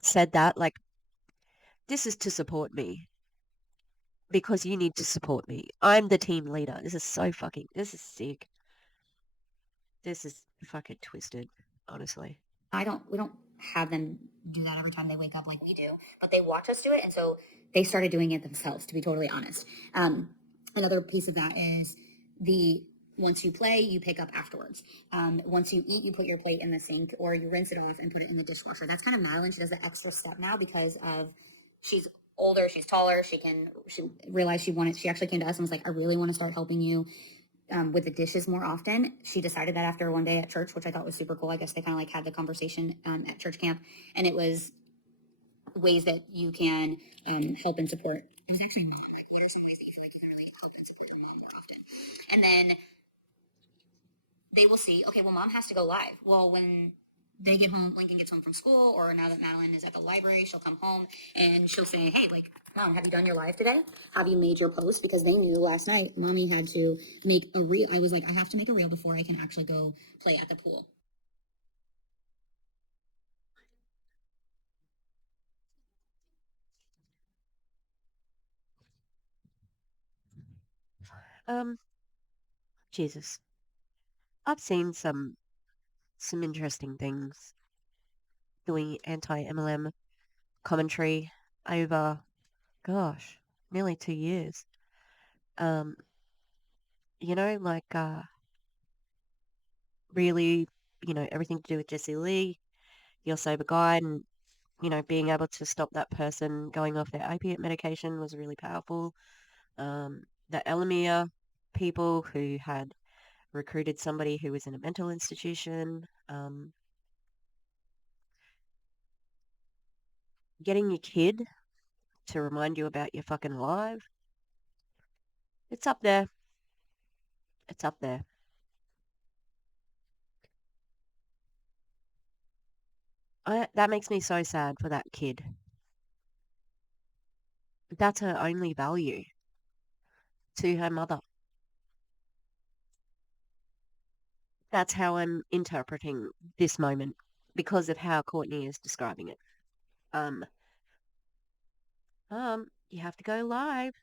said that, like, this is to support me because you need to support me. I'm the team leader. This is sick. This is fucking twisted, honestly. We don't have them do that every time they wake up like we do, but they watch us do it. And so they started doing it themselves, to be totally honest. Another piece of that is once you play, you pick up afterwards. Once you eat, you put your plate in the sink or you rinse it off and put it in the dishwasher. That's kind of Madeline. She does the extra step now because she's older, she's taller. She realized she actually came to us and was like, I really want to start helping you with the dishes more often. She decided that after one day at church, which I thought was super cool. I guess they kind of like had the conversation at church camp, and it was ways that you can help and support. It was actually mom. Like, what are some ways that you feel like you can really help and support your mom more often? And then they will see, okay, well, mom has to go live. Well, when they get home, Lincoln gets home from school, or now that Madeline is at the library, she'll come home and she'll say, hey, like, Mom, have you done your live today? Have you made your post? Because they knew last night mommy had to make a reel. I was like, I have to make a reel before I can actually go play at the pool. Um, Jesus. I've seen some interesting things doing anti-MLM commentary over, gosh, nearly 2 years. Um, like really, everything to do with Jesse Lee, your sober guide, and being able to stop that person going off their opiate medication was really powerful. The Elamir people who had recruited somebody who was in a mental institution, getting your kid to remind you about your fucking life. It's up there. It's up there. That makes me so sad for that kid. That's her only value to her mother. That's how I'm interpreting this moment because of how Courtney is describing it. Um, you have to go live.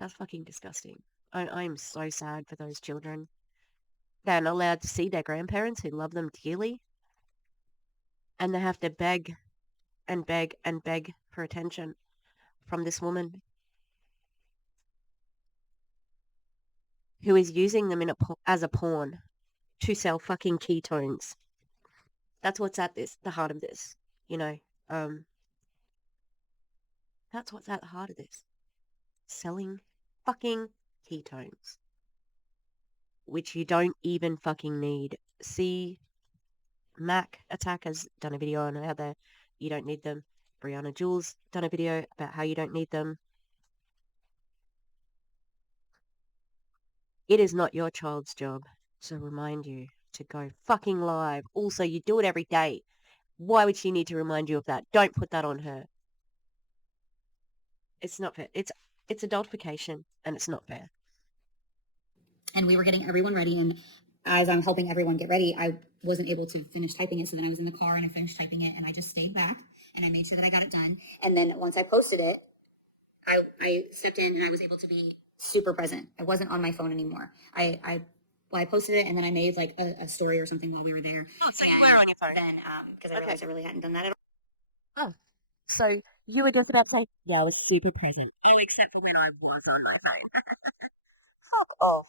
That's fucking disgusting. I'm so sad for those children. They're not allowed to see their grandparents who love them dearly, and they have to beg and beg and beg for attention from this woman who is using them as a pawn to sell fucking ketones. That's what's at the heart of this, you know. Um, that's what's at the heart of this. Selling fucking ketones, which you don't even fucking need. See, Mac Attack has done a video on how you don't need them. Brianna Jules done a video about how you don't need them. It is not your child's job to remind you to go fucking live. Also, you do it every day. Why would she need to remind you of that? Don't put that on her. It's not fair. It's adultification, and it's not fair. And we were getting everyone ready, and as I'm helping everyone get ready, I wasn't able to finish typing it. So then I was in the car and I finished typing it, and I just stayed back and I made sure that I got it done. And then once I posted it, I stepped in and I was able to be super present. I wasn't on my phone anymore. I posted it and then I made like a story or something while we were there. Oh, so you were on your phone. Then because I realized I really hadn't done that at all. Oh, so you were just about to say, yeah, I was super present. Oh, except for when I was on my phone. Fuck off.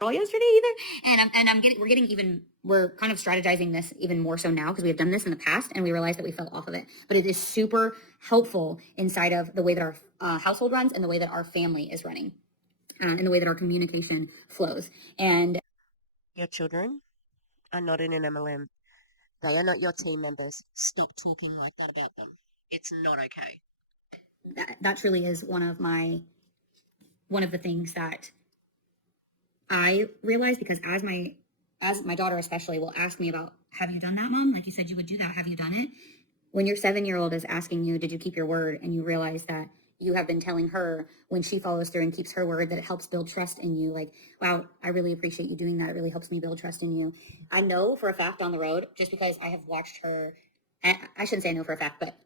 all yesterday either. We're kind of strategizing this even more so now because we have done this in the past and we realized that we fell off of it. But it is super helpful inside of the way that our household runs and the way that our family is running. And the way that our communication flows. And your children are not in an MLM. They are not your team members. Stop talking like that about them. It's not okay. That truly is one of the things that I realized because as my daughter especially will ask me about, have you done that, Mom? Like you said you would do that. Have you done it? When your 7-year-old is asking you, did you keep your word? And you realize that you have been telling her when she follows through and keeps her word, that it helps build trust in you. Like, wow, I really appreciate you doing that. It really helps me build trust in you. I know for a fact on the road, just because I have watched her, I shouldn't say I know for a fact, but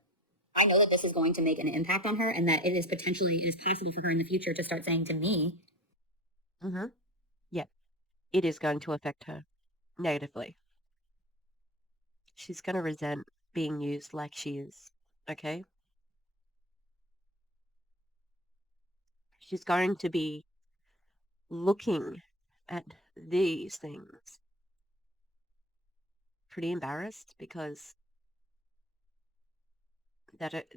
I know that this is going to make an impact on her, and that it is possible for her in the future to start saying to me, Mm-hmm. Yeah, it is going to affect her negatively. She's going to resent being used like she is, okay? She's going to be looking at these things pretty embarrassed because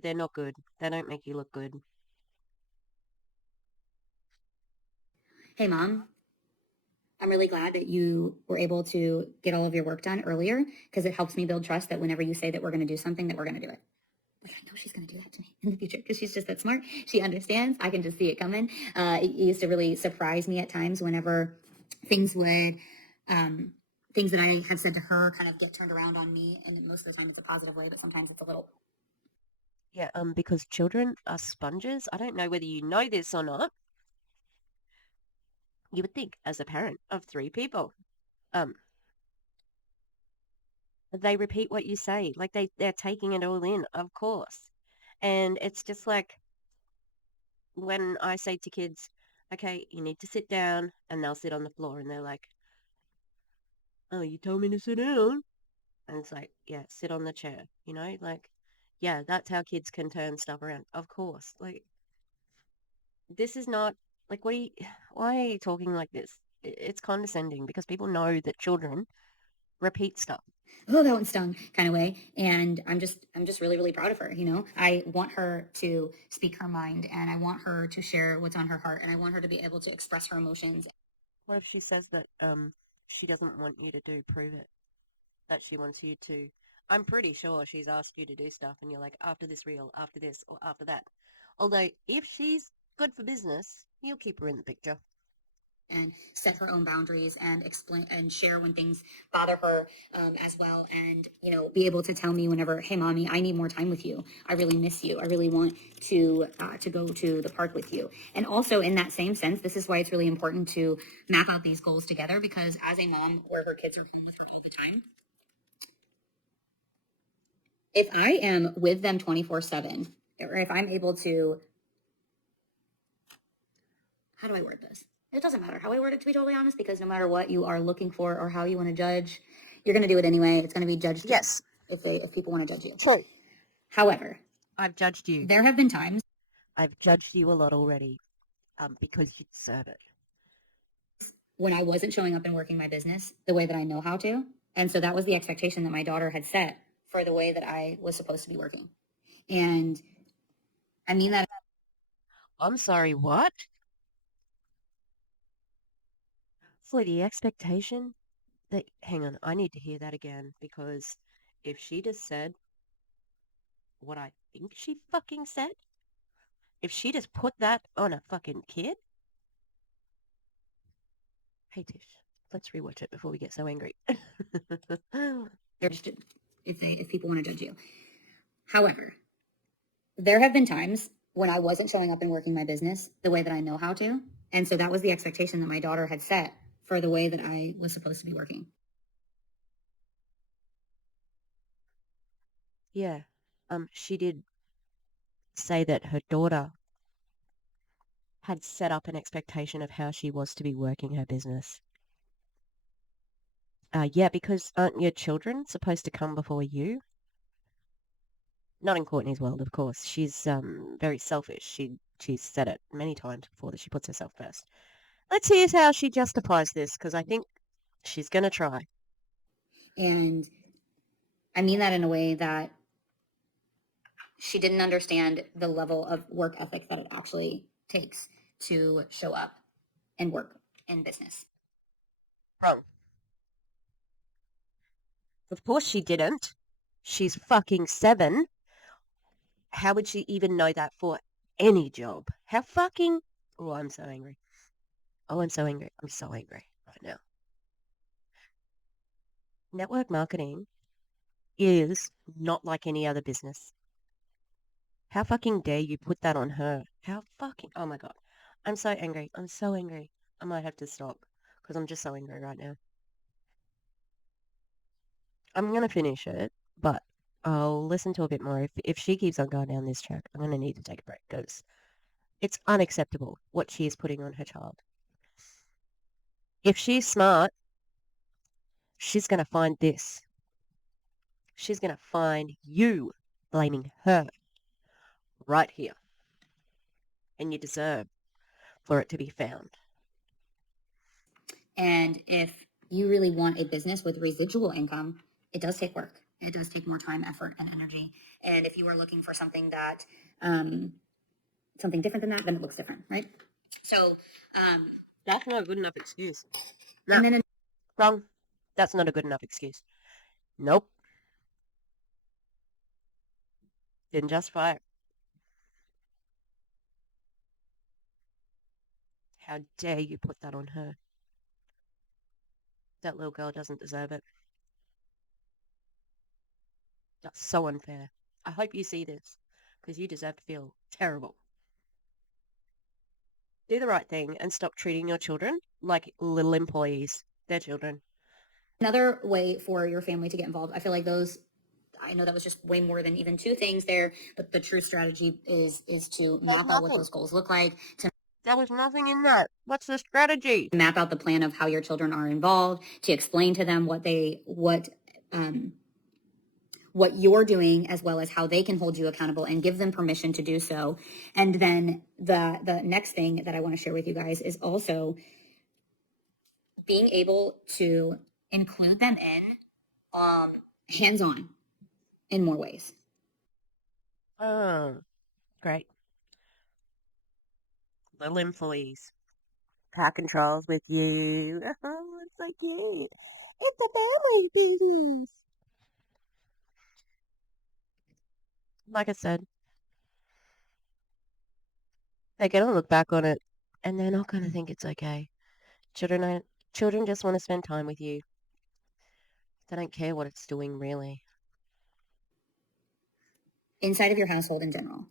they're not good. They don't make you look good. hey, mom, I'm really glad that you were able to get all of your work done earlier, because it helps me build trust that whenever you say that we're going to do something, that we're going to do it. Like, I know she's going to do that to me in the future because she's just that smart. She understands. I can just see it coming. It used to really surprise me at times whenever things would, things that I have said to her kind of get turned around on me. And most of the time it's a positive way, but sometimes it's a little. Yeah, because children are sponges. I don't know whether you know this or not. You would think, as a parent of three people, um, they repeat what you say. Like they're taking it all in, of course. And it's just like when I say to kids, okay, you need to sit down, and they'll sit on the floor and they're like, oh, you told me to sit down. And it's like, yeah, sit on the chair, like, yeah, that's how kids can turn stuff around. Of course. Like, this is not, like, why are you talking like this? It's condescending because people know that children repeat stuff. Oh, that one stung kind of way. And I'm just really, really proud of her. I want her to speak her mind, and I want her to share what's on her heart, and I want her to be able to express her emotions. What if she says that she doesn't want you to do Pruvit, that she wants you to, I'm pretty sure she's asked you to do stuff and you're like, after this reel, after this, or after that. Although, if she's good for business, you'll keep her in the picture. And set her own boundaries and explain and share when things bother her, as well, and be able to tell me whenever, hey mommy, I need more time with you, I really miss you, I really want to go to the park with you. And also, in that same sense, this is why it's really important to map out these goals together, because as a mom where her kids are home with her all the time, if I am with them 24/7, or if I'm able to, how do I word this? It doesn't matter how I word it, to be totally honest, because no matter what you are looking for or how you want to judge, you're going to do it anyway. It's going to be judged. Yes. If people want to judge you. True. However, I've judged you. there have been times I've judged you a lot already, because you deserve it. when I wasn't showing up and working my business the way that I know how to. And so that was the expectation that my daughter had set for the way that I was supposed to be working. And I mean that. I'm sorry, what? For the expectation that, hang on, I need to hear that again, because if she just said what I think she fucking said, if she just put that on a fucking kid, hey Tish, let's rewatch it before we get so angry. If people want to judge you. However, there have been times when I wasn't showing up and working my business the way that I know how to. And so that was the expectation that my daughter had set for the way that I was supposed to be working. Yeah, she did say that her daughter had set up an expectation of how she was to be working her business. Yeah, because aren't your children supposed to come before you? Not in Courtney's world, of course. She's very selfish. She's said it many times before that she puts herself first. Let's hear how she justifies this, because I think she's going to try. And I mean that in a way that she didn't understand the level of work ethic that it actually takes to show up and work in business. Wrong. Of course she didn't. She's fucking 7. How would she even know that for any job? How fucking... Oh, I'm so angry. Oh, I'm so angry. I'm so angry right now. Network marketing is not like any other business. How fucking dare you put that on her? How fucking... Oh my God. I'm so angry. I'm so angry. I might have to stop because I'm just so angry right now. I'm going to finish it, but I'll listen to a bit more. If she keeps on going down this track, I'm going to need to take a break because it's unacceptable what she is putting on her child. If she's smart, she's going to find this. She's going to find you blaming her right here. And you deserve for it to be found. And if you really want a business with residual income, it does take work. It does take more time, effort, and energy. And if you are looking for something that, something different than that, then it looks different, right? So, That's not a good enough excuse. No, and then wrong. That's not a good enough excuse. Nope. Didn't justify it. How dare you put that on her? That little girl doesn't deserve it. That's so unfair. I hope you see this, because you deserve to feel terrible. Do the right thing and stop treating your children like little employees. They're children. another way for your family to get involved, I feel like those, I know that was just way more than even two things there, but the true strategy is to map out what those goals look like, to There was nothing in that. What's the strategy? map out the plan of how your children are involved, to explain to them what you're doing, as well as how they can hold you accountable and give them permission to do so. And then the next thing that I want to share with you guys is also being able to include them in hands-on in more ways. Oh, great. Little employees. Car controls with you. Oh, it's so cute. It's a family business. Like I said, they're gonna look back on it and they're not gonna think it's okay. Children just want to spend time with you. They don't care what it's doing really. Inside of your household in general,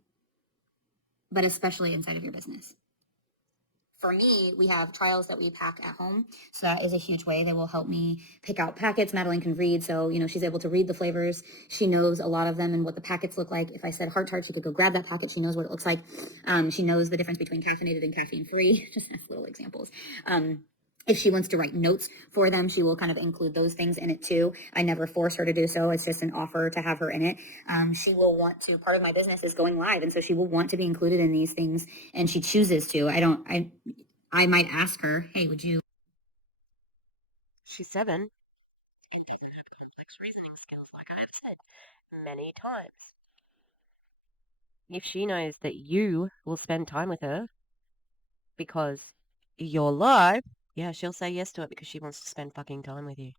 but especially inside of your business. For me, we have trials that we pack at home. So that is a huge way. They will help me pick out packets. Madeline can read. So, she's able to read the flavors. She knows a lot of them and what the packets look like. If I said heart tart, she could go grab that packet. She knows what it looks like. She knows the difference between caffeinated and caffeine free. Just little examples. If she wants to write notes for them, she will kind of include those things in it too. I never force her to do so. It's just an offer to have her in it. She will want to, part of my business is going live. And so she will want to be included in these things, and she chooses to. I might ask her, hey, would you? She's 7. She doesn't have complex reasoning skills like I've said many times. If she knows that you will spend time with her because you're live, yeah, she'll say yes to it because she wants to spend fucking time with you.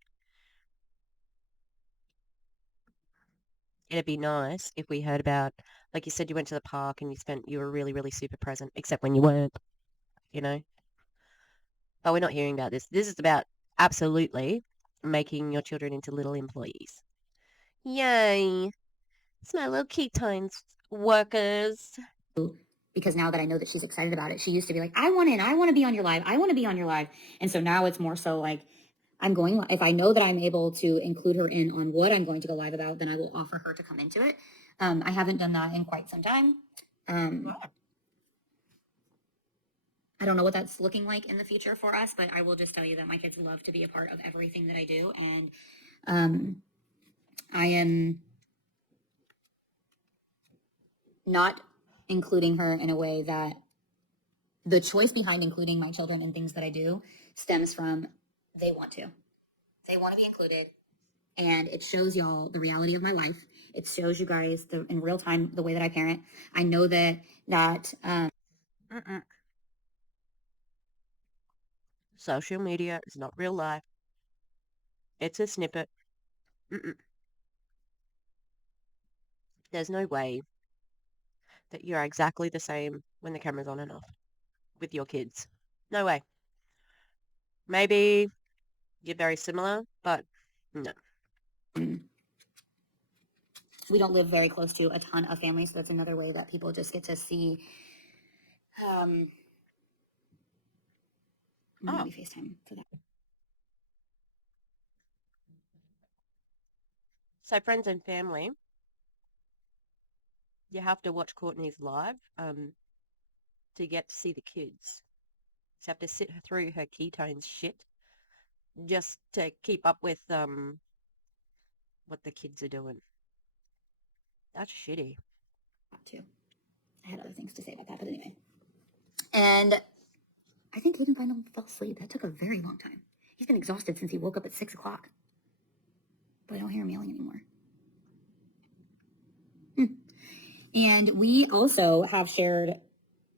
It'd be nice if we heard about, like you said, you went to the park and you were really, really super present, except when you weren't, you know? But we're not hearing about this. This is about absolutely making your children into little employees. Yay. It's my little key times workers. Because now that I know that she's excited about it, she used to be like, I want in, I want to be on your live, I want to be on your live. And so now it's more so like, if I know that I'm able to include her in on what I'm going to go live about, then I will offer her to come into it. I haven't done that in quite some time. I don't know what that's looking like in the future for us, but I will just tell you that my kids love to be a part of everything that I do. And I am not including her in a way that the choice behind including my children in things that I do stems from they want to. They want to be included. And it shows y'all the reality of my life. It shows you guys in real time the way that I parent. I know that Social media is not real life. It's a snippet. Mm-mm. There's no way that you're exactly the same when the camera's on and off with your kids. No way. Maybe you're very similar, but no. we don't live very close to a ton of families, so that's another way that people just get to see. Maybe FaceTime for that. So friends and family, you have to watch Courtney's live to get to see the kids. You have to sit through her ketones shit just to keep up with what the kids are doing. That's shitty. Too. I had other things to say about that, but anyway. And I think Caden finally fell asleep. That took a very long time. He's been exhausted since he woke up at 6 o'clock. But I don't hear him yelling anymore. And we also have shared.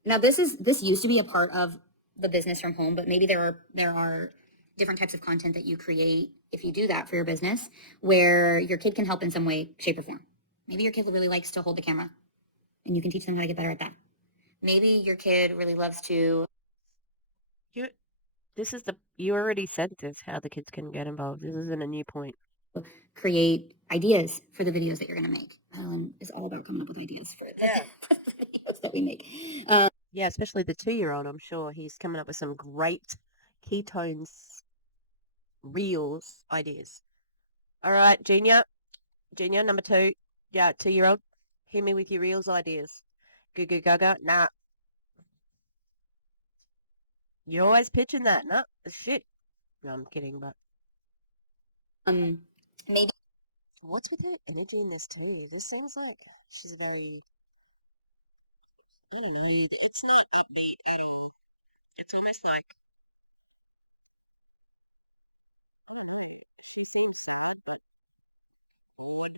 Now, this used to be a part of the business from home, but maybe there are different types of content that you create if you do that for your business, where your kid can help in some way, shape, or form. Maybe your kid really likes to hold the camera, and you can teach them how to get better at that. Maybe your kid really loves to. You already said this, how the kids can get involved. This isn't a new point. Create ideas for the videos that you're going to make. Ellen is all about coming up with ideas for the videos that we make. Yeah, especially the 2-year-old. I'm sure he's coming up with some great ketones reels ideas. All right, Junior, number 2. Yeah, 2-year-old. Hit me with your reels ideas. Goo goo gaga. Nah. You're always pitching that. Nah, shit. No, I'm kidding, but Maybe. What's with her energy in this too? This seems like she's very, I don't know, it's not upbeat at all. It's almost like, I don't know, she seems sad, but bored.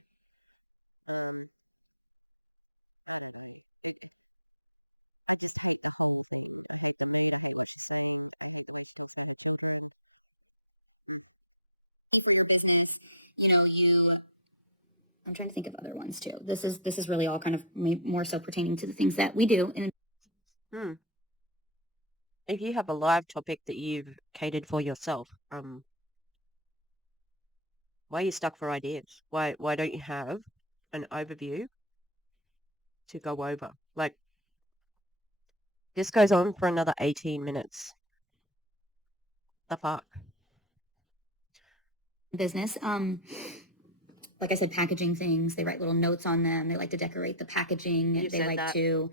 I can prove that like the matter with it, so I can call it myself out to her. Your business, I'm trying to think of other ones too. This is really all kind of more so pertaining to the things that we do. Hmm. If you have a live topic that you've catered for yourself, why are you stuck for ideas? Why don't you have an overview to go over? Like, this goes on for another 18 minutes. The fuck? Business. Like I said, packaging things. They write little notes on them. They like to decorate the packaging. You They said like that. to.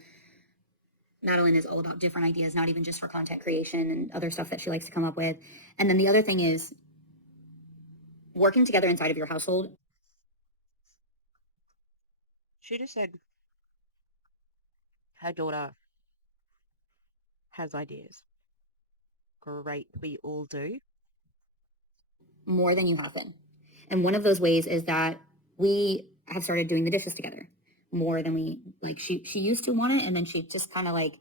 Madeline is all about different ideas, not even just for content creation and other stuff that she likes to come up with. And then the other thing is working together inside of your household. She just said her daughter has ideas. Great, we all do. More than you have been. And one of those ways is that we have started doing the dishes together more than we like. She used to want it, and then she just kind of like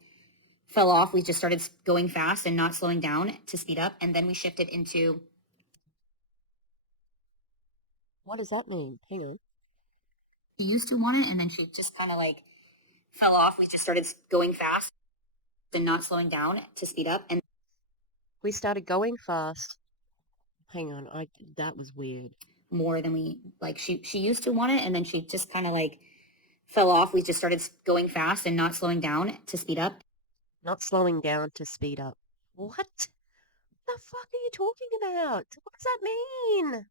fell off. We just started going fast and not slowing down to speed up, and then we shifted into. What does that mean? Hang on. She used to want it, and then she just kind of like fell off. We just started going fast and not slowing down to speed up, and We started going fast. Hang on, that was weird. more than we like. She used to want it, and then she just kind of like fell off. We just started going fast and not slowing down to speed up. Not slowing down to speed up. What the fuck are you talking about? What does that mean?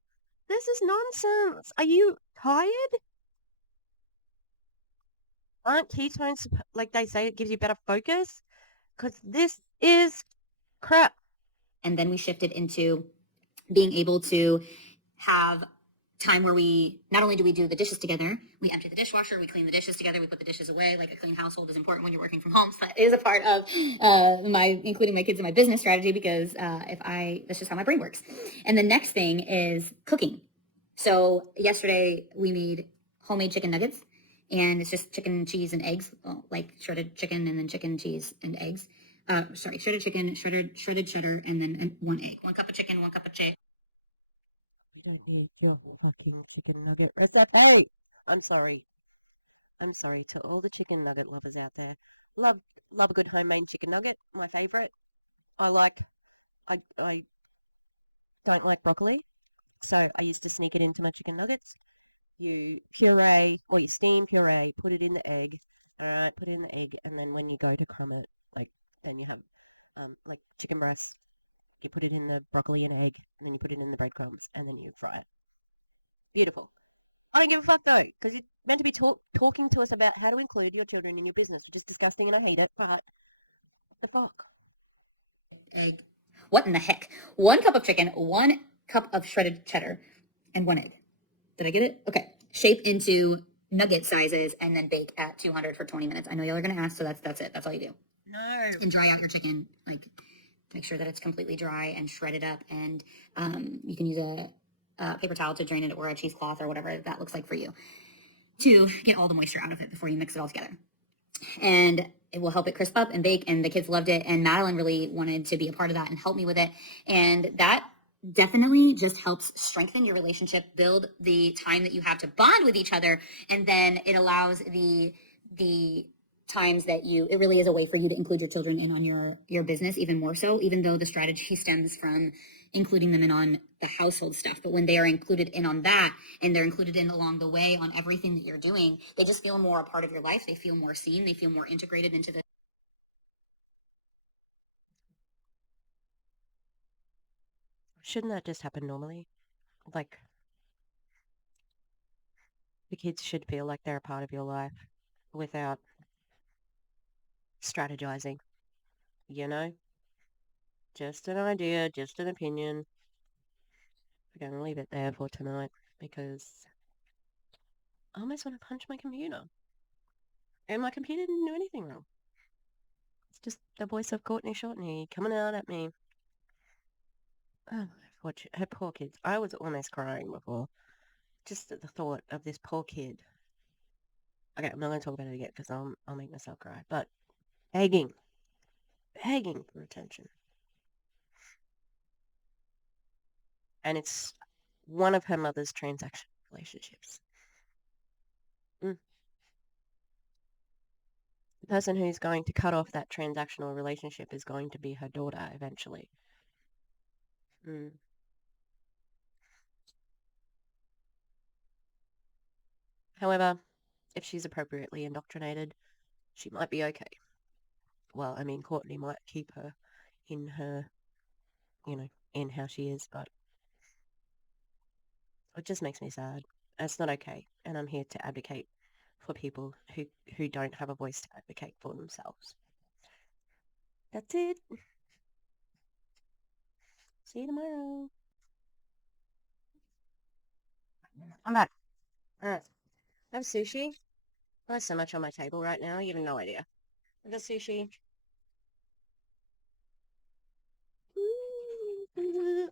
This is nonsense. Are you tired? Aren't ketones, like they say, it gives you better focus? Because this is crap. And then we shifted into being able to have time where we not only do we do the dishes together, we empty the dishwasher, we clean the dishes together, we put the dishes away. Like a clean household is important when you're working from home. So that is a part of my including my kids in my business strategy because that's just how my brain works. And the next thing is cooking. So yesterday we made homemade chicken nuggets, and it's just chicken, cheese, and eggs, like shredded chicken and then chicken, cheese, and eggs. Shredded chicken, shredded cheddar, and then 1 egg. 1 cup of chicken, 1 cup of cheese. We don't need your fucking chicken nugget recipe. I'm sorry. I'm sorry to all the chicken nugget lovers out there. Love love a good homemade chicken nugget. My favorite. I don't like broccoli, so I used to sneak it into my chicken nuggets. You puree or you steam puree, put it in the egg, put it in the egg, and then when you go to crumb it, like then you have like chicken breast, you put it in the broccoli and egg, and then you put it in the breadcrumbs, and then you fry it. Beautiful. I don't give a fuck though, because you're meant to be talking to us about how to include your children in your business, which is disgusting and I hate it, but what the fuck? Egg. What in the heck? 1 cup of chicken, 1 cup of shredded cheddar, and 1 egg. Did I get it? Okay. Shape into nugget sizes and then bake at 200 for 20 minutes. I know y'all are gonna ask, so that's it. That's all you do. No. And dry out your chicken, like make sure that it's completely dry and shred it up. And you can use a paper towel to drain it or a cheesecloth or whatever that looks like for you to get all the moisture out of it before you mix it all together. And it will help it crisp up and bake. And the kids loved it. And Madeline really wanted to be a part of that and help me with it. And that definitely just helps strengthen your relationship, build the time that you have to bond with each other. And then it allows the times that it really is a way for you to include your children in on your business even more so, even though the strategy stems from including them in on the household stuff. But when they are included in on that and they're included in along the way on everything that you're doing, they just feel more a part of your life. They feel more seen. They feel more integrated into the. Shouldn't that just happen normally? Like, the kids should feel like they're a part of your life without strategizing, you know? Just an idea, just an opinion. We're going to leave it there for tonight because I almost want to punch my computer. And my computer didn't do anything wrong. It's just the voice of Courtney Shortney coming out at me. Oh, her poor kids. I was almost crying before. Just at the thought of this poor kid. Okay, I'm not going to talk about it again because I'll make myself cry. But begging for attention. And it's one of her mother's transaction relationships. The person who's going to cut off that transactional relationship is going to be her daughter eventually. However, if she's appropriately indoctrinated, she might be okay. Well, I mean, Courtney might keep her in her, in how she is, but it just makes me sad. It's not okay, and I'm here to advocate for people who don't have a voice to advocate for themselves. That's it. See you tomorrow. I'm back. I have sushi. There's so much on my table right now, you have no idea. I got sushi.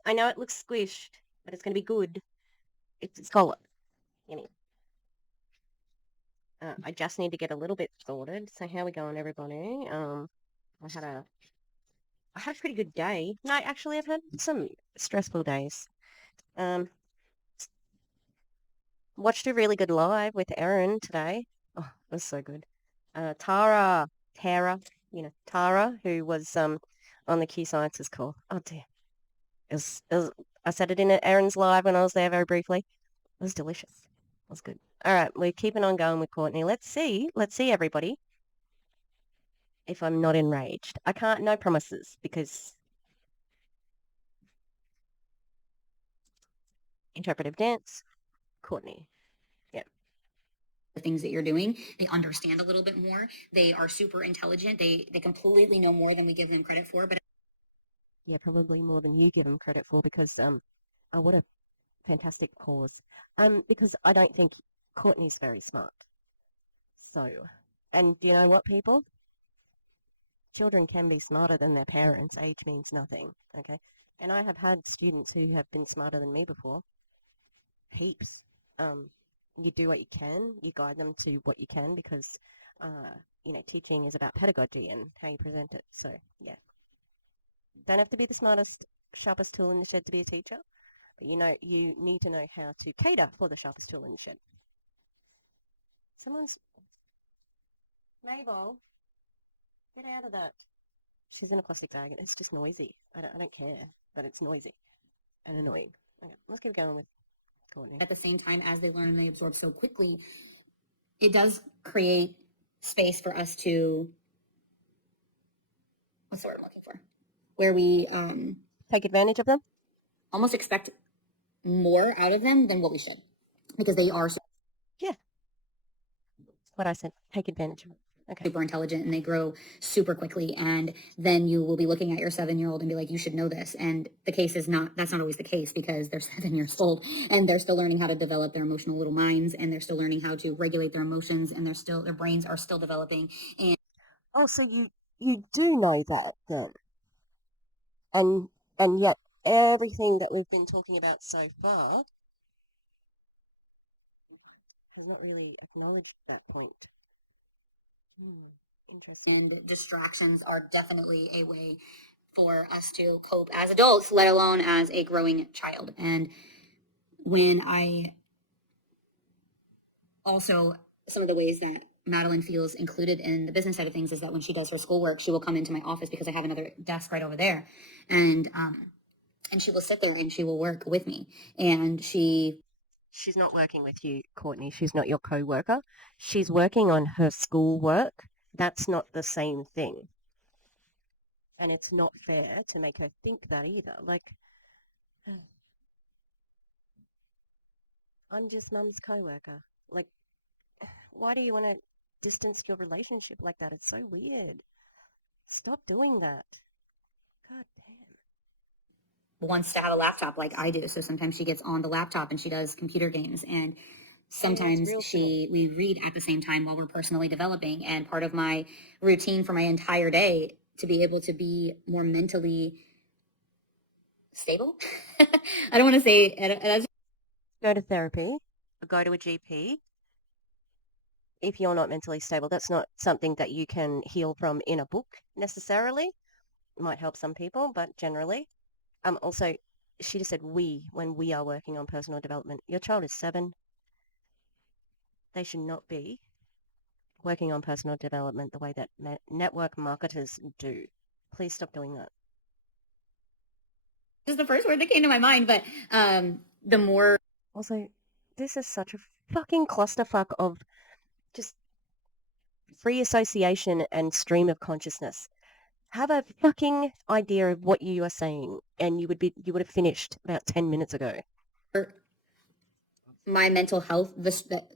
I know it looks squished, but it's going to be good. It's solid. Anyway. I just need to get a little bit sorted. So how we going, everybody? I had a pretty good day. No, actually, I've had some stressful days. Watched a really good live with Erin today. Oh, it was so good. Tara, Tara, who was on the Q Sciences call. Oh dear, I said it in Erin's live when I was there very briefly. It was delicious. It was good. All right, we're keeping on going with Courtney. Let's see, everybody, if I'm not enraged. I can't, no promises, because interpretive dance, Courtney. Yeah. The things that you're doing, they understand a little bit more. They are super intelligent. They completely know more than we give them credit for. But Yeah, probably more than you give them credit for, because oh, what a fantastic cause. Because I don't think Courtney's very smart. So, and do you know what, people? Children can be smarter than their parents. Age means nothing, okay? And I have had students who have been smarter than me before. Heaps. You do what you can. You guide them to what you can because, teaching is about pedagogy and how you present it. So, yeah. Don't have to be the smartest, sharpest tool in the shed to be a teacher, but you need to know how to cater for the sharpest tool in the shed. Someone's... Mabel, get out of that. She's in a plastic bag and it's just noisy. I don't care, but it's noisy and annoying. Okay, let's keep going with Courtney. At the same time, as they learn and they absorb so quickly, it does create space for us to, what's the word I'm looking for? Where we Take advantage of them? almost expect more out of them than what we should, because they are Yeah. What I said. Take advantage of them. Okay. super intelligent and they grow super quickly. And then you will be looking at your 7-year-old and be like, you should know this. And the case is not, that's not always the case, because they're 7 years old and they're still learning how to develop their emotional little minds, and they're still learning how to regulate their emotions, and their brains are still developing. And Oh, so you do know that then, and yet everything that we've been talking about so far has not really acknowledged that point. Interesting. and distractions are definitely a way for us to cope as adults, let alone as a growing child. And when I also, some of the ways that Madeline feels included in the business side of things is that when she does her schoolwork, she will come into my office because I have another desk right over there, and she will sit there and she will work with me, and She's not working with you, Courtney. She's not your co-worker. She's working on her schoolwork. That's not the same thing. And it's not fair to make her think that either. Like, I'm just mum's co-worker. Like, why do you want to distance your relationship like that? It's so weird. Stop doing that. God damn. wants to have a laptop like I do. So sometimes she gets on the laptop and she does computer games, and sometimes real shit. we read at the same time while we're personally developing. And part of my routine for my entire day, to be able to be more mentally stable, I don't want to say that's Go to therapy. Go to a GP. If you're not mentally stable, that's not something that you can heal from in a book necessarily. It might help some people, but generally. Also, she just said we when we are working on personal development. Your child is 7. They should not be working on personal development the way that network marketers do. Please stop doing that. just the first word that came to my mind. But the more Also, this is such a fucking clusterfuck of just free association and stream of consciousness. Have a fucking idea of what you are saying, and you would have finished about 10 minutes ago. my mental health,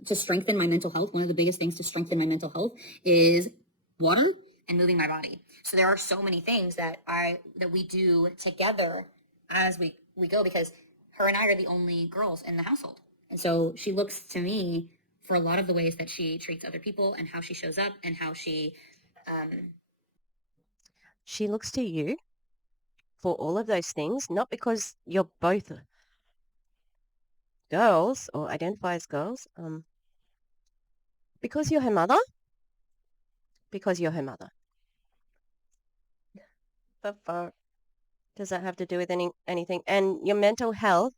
to strengthen my mental health, one of the biggest things to strengthen my mental health is water and moving my body. So there are so many things that we do together as we go, because her and I are the only girls in the household. And so she looks to me for a lot of the ways that she treats other people and how she shows up and how she She looks to you for all of those things, not because you're both girls or identify as girls, because you're her mother, because you're her mother. The fuck does that have to do with anything? And your mental health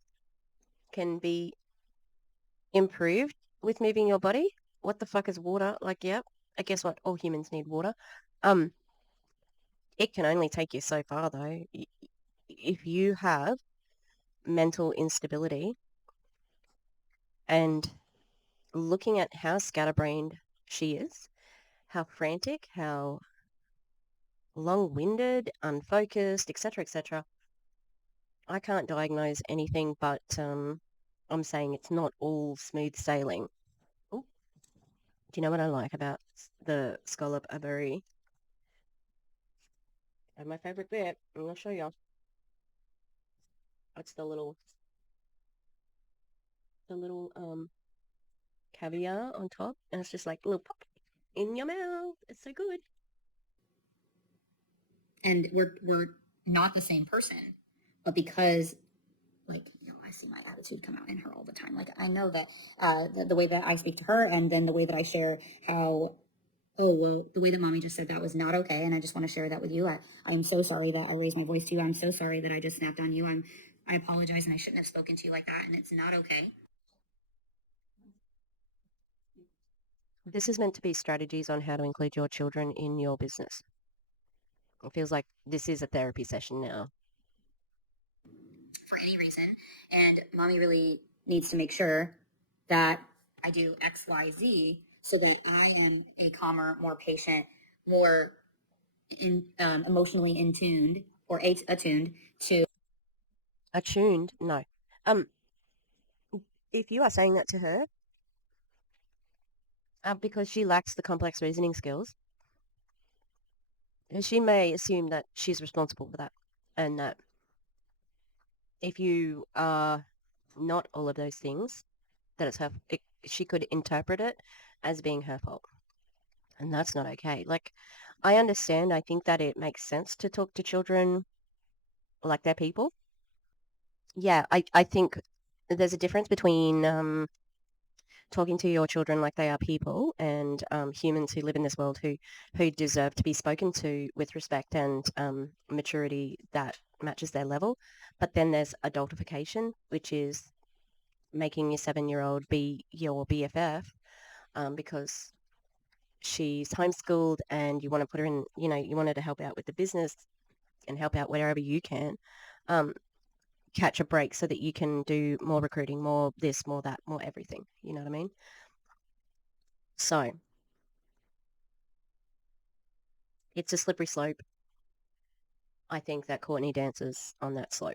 can be improved with moving your body. What the fuck is water? Like, yeah, I guess what? All humans need water. It can only take you so far though. If you have mental instability and looking at how scatterbrained she is, how frantic, how long-winded, unfocused, etc., I can't diagnose anything, but I'm saying it's not all smooth sailing. Ooh. Do you know what I like about the scallop aberry? And my favorite bit, I'm going to show you. It's the little caviar on top, and it's just like a little pop in your mouth. It's so good. and we're not the same person, but because, like, I see my attitude come out in her all the time. Like, I know that the way that I speak to her, and then the way that I share how, oh, well, the way that mommy just said that was not okay, and I just want to share that with you. I'm so sorry that I raised my voice to you. I'm so sorry that I just snapped on you. I apologize, and I shouldn't have spoken to you like that, and it's not okay. This is meant to be strategies on how to include your children in your business. It feels like this is a therapy session now. For any reason, and mommy really needs to make sure that I do X, Y, Z so that I am a calmer, more patient, more emotionally in tuned or attuned to. Attuned? No. Um, if you are saying that to her, because she lacks the complex reasoning skills, she may assume that she's responsible for that, and that if you are not all of those things, that it's her. She could interpret it as being her fault, and that's not okay. Like, I understand. I think that it makes sense to talk to children like they're people. Yeah, I think there's a difference between talking to your children like they are people and humans who live in this world who deserve to be spoken to with respect and maturity that matches their level. But then there's adultification, which is making your 7-year-old be your BFF because she's homeschooled and you want to put her in, you want her to help out with the business and help out wherever you can. Catch a break so that you can do more recruiting, more this, more that, more everything. You know what I mean? So it's a slippery slope. I think that Courtney dances on that slope.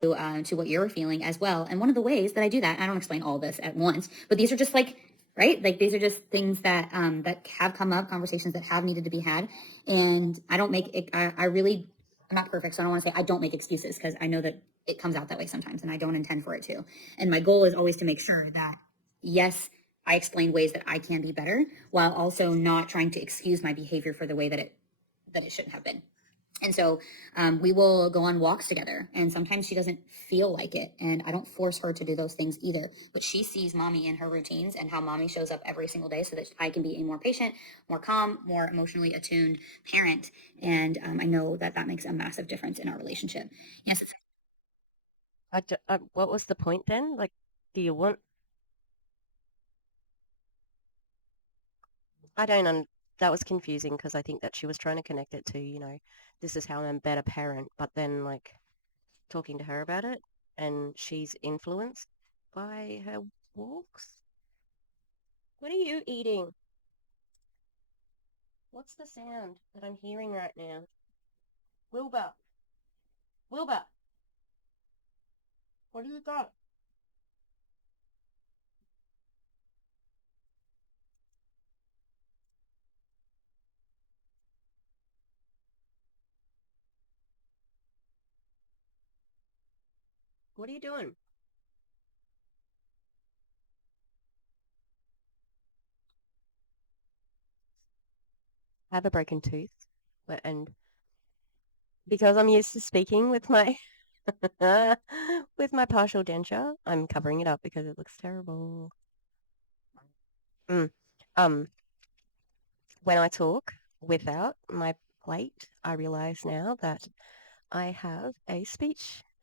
To what you're feeling as well. And one of the ways that I do that, I don't explain all this at once, but these are just like, right? Like these are just things that that have come up, conversations that have needed to be had. And I don't make it, I really, I'm not perfect, so I don't want to say I don't make excuses because I know that it comes out that way sometimes and I don't intend for it to. And my goal is always to make sure that, yes, I explain ways that I can be better while also not trying to excuse my behavior for the way that it shouldn't have been. And so we will go on walks together. And sometimes she doesn't feel like it. And I don't force her to do those things either. But she sees mommy in her routines and how mommy shows up every single day so that I can be a more patient, more calm, more emotionally attuned parent. And I know that that makes a massive difference in our relationship. Yes. What was the point then? Like, do you want? I don't. That was confusing because I think that she was trying to connect it to, this is how I'm a better parent. But then, like, talking to her about it, and she's influenced by her walks. What are you eating? What's the sound that I'm hearing right now? Wilbur, Wilbur, what do you got? What are you doing? I have a broken tooth, and because I'm used to speaking with my with my partial denture, I'm covering it up because it looks terrible. Mm. Um, when I talk without my plate, I realize now that I have a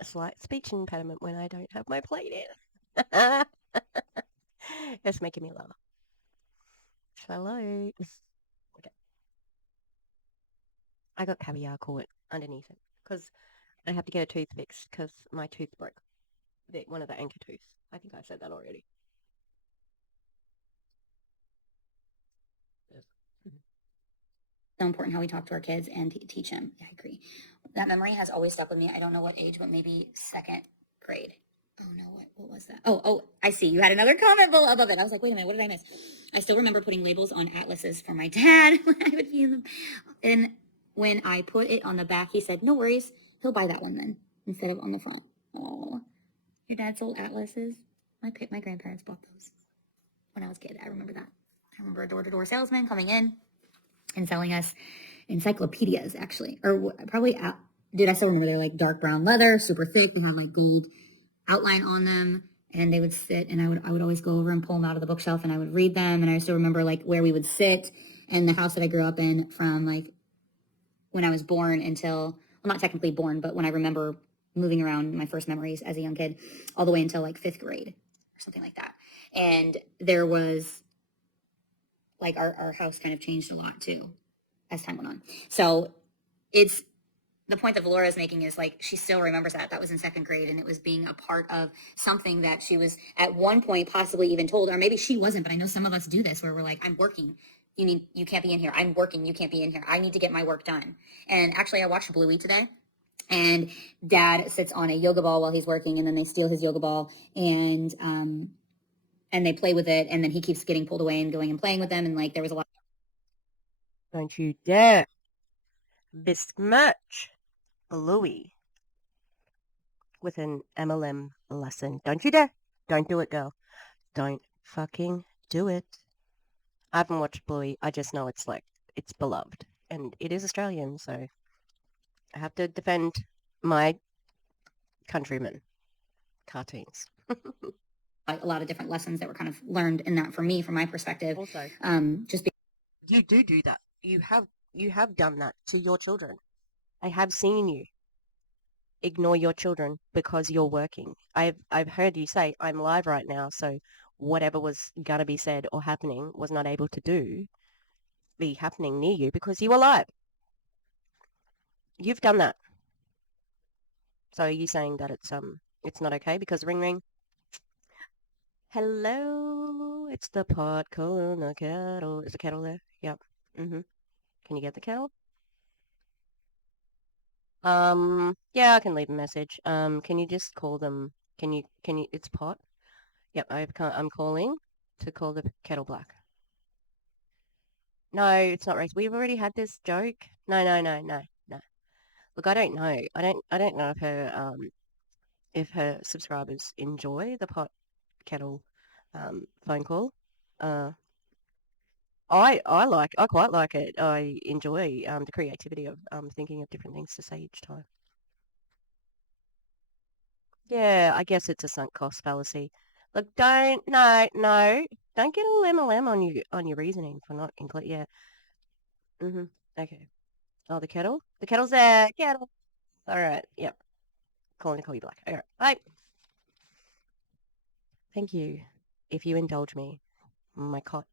slight speech impediment when I don't have my plate in. It's making me laugh. Hello. Okay. I got caviar caught underneath it because I have to get a tooth fixed because my tooth broke. One of the anchor tooths. I think I said that already. Yes. So important how we talk to our kids and teach them. Yeah, I agree. That memory has always stuck with me. I don't know what age, but maybe second grade. Oh no, what was that? Oh, I see. You had another comment above it. I was like, wait a minute, what did I miss? I still remember putting labels on atlases for my dad when I would view them. And when I put it on the back, he said, no worries, he'll buy that one then instead of on the front. Oh, your dad sold atlases? My grandparents bought those when I was a kid. I remember that. I remember a door-to-door salesman coming in and selling us encyclopedias, actually, or probably dude, I still remember they're like dark brown leather, super thick. They had like gold outline on them, and they would sit, and I would always go over and pull them out of the bookshelf, and I would read them, and I still remember like where we would sit and the house that I grew up in from like when I was born until, well, not technically born, but when I remember moving around, my first memories as a young kid, all the way until like fifth grade or something like that. And there was like our house kind of changed a lot too as time went on. So it's the point that Valora is making is like she still remembers that. That was in second grade, and it was being a part of something that she was at one point possibly even told, or maybe she wasn't. But I know some of us do this where we're like, "I'm working. You can't be in here. I'm working. You can't be in here. I need to get my work done." And actually, I watched Bluey today, and Dad sits on a yoga ball while he's working, and then they steal his yoga ball, and they play with it, and then he keeps getting pulled away and going and playing with them, and like there was a lot. Don't you dare besmirch Bluey with an MLM lesson. Don't you dare. Don't do it, girl. Don't fucking do it. I haven't watched Bluey. I just know it's like, it's beloved. And it is Australian, so I have to defend my countrymen cartoons. A lot of different lessons that were kind of learned in that for me, from my perspective. Also, Just you do that. You have done that to your children. I have seen you ignore your children because you're working. I've heard you say, I'm live right now, so whatever was gonna be said or happening was not able to be happening near you because you were live. You've done that. So are you saying that it's not okay because ring ring? Hello, it's the pot calling the kettle. Is the kettle there? Yep. Mm-hmm. Can you get the kettle? Yeah, I can leave a message. Can you just call them? Can you, it's pot? Yep, I'm calling to call the kettle black. No, it's not race. We've already had this joke. No, no, no, no, no. Look, I don't know. I don't know if her subscribers enjoy the pot kettle phone call. Uh, I quite like it. I enjoy the creativity of thinking of different things to say each time. Yeah, I guess it's a sunk cost fallacy. Look, don't get all MLM on your reasoning for not include. Yeah. Mhm. Okay. Oh, the kettle. The kettle's there. Kettle. All right. Yep. Calling to call you black. All right. Bye. Thank you. If you indulge me, my pot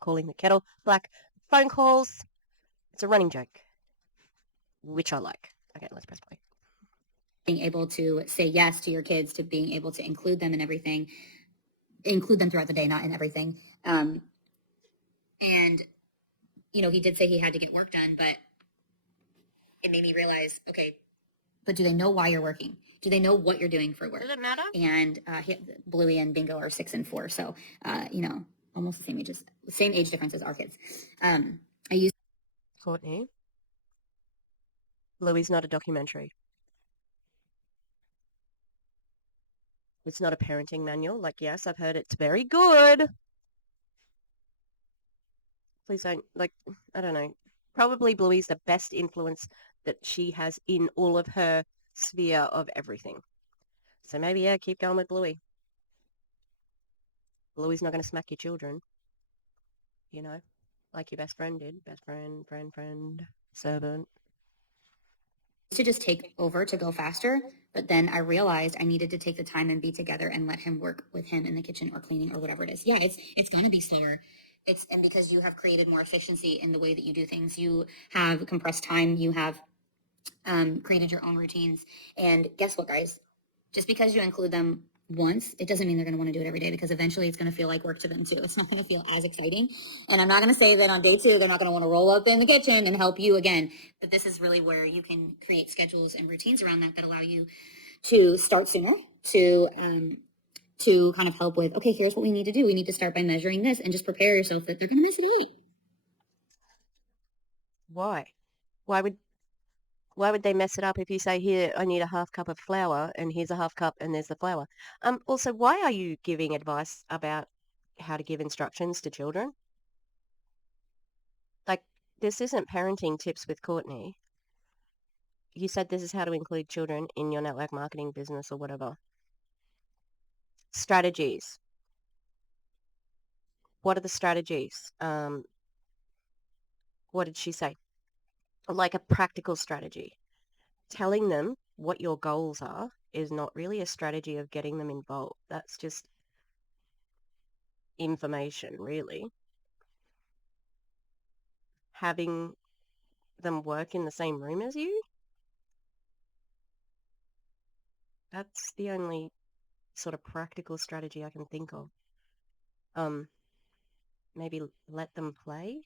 calling the kettle black phone calls. It's a running joke, which I like. Okay, let's press play. being able to say yes to your kids, to being able to include them in everything, include them throughout the day, not in everything. And he did say he had to get work done, but it made me realize, okay, but do they know why you're working? Do they know what you're doing for work? Does it matter? And Bluey and Bingo are 6 and 4, so almost the same age difference as our kids. I used Courtney, Louie's not a documentary. It's not a parenting manual. Like, yes, I've heard it's very good. Please don't, like, I don't know. Probably Bluey's the best influence that she has in all of her sphere of everything. So maybe, yeah, keep going with Bluey. Bluey's not going to smack your children, like your best friend did. Best friend, friend, servant. to just take over to go faster, but then I realized I needed to take the time and be together and let him work with him in the kitchen or cleaning or whatever it is. Yeah, it's going to be slower. And because you have created more efficiency in the way that you do things, you have compressed time, you have created your own routines. And guess what, guys? Just because you include them once, it doesn't mean they're going to want to do it every day, because eventually it's going to feel like work to them too. It's not going to feel as exciting. And I'm not going to say that on day 2, they're not going to want to roll up in the kitchen and help you again. But this is really where you can create schedules and routines around that allow you to start sooner, to kind of help with, okay, here's what we need to do. We need to start by measuring this, and just prepare yourself that they're going to miss at 8. Why? Why would they mess it up if you say, here, I need a half cup of flour and here's a half cup and there's the flour? Also, why are you giving advice about how to give instructions to children? Like, this isn't parenting tips with Courtney. You said this is how to include children in your network marketing business or whatever. Strategies. What are the strategies? What did she say? Like a practical strategy. Telling them what your goals are is not really a strategy of getting them involved. That's just information, really. Having them work in the same room as you? That's the only sort of practical strategy I can think of. Maybe let them play.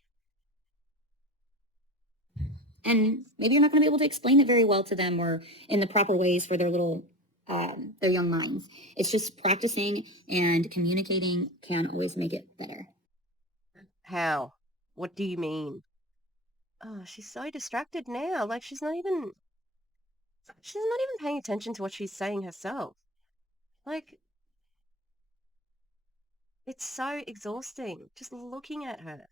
And maybe you're not going to be able to explain it very well to them or in the proper ways for their young minds. It's just practicing and communicating can always make it better. How? What do you mean? Oh, she's so distracted now. Like she's not even paying attention to what she's saying herself. Like it's so exhausting just looking at her.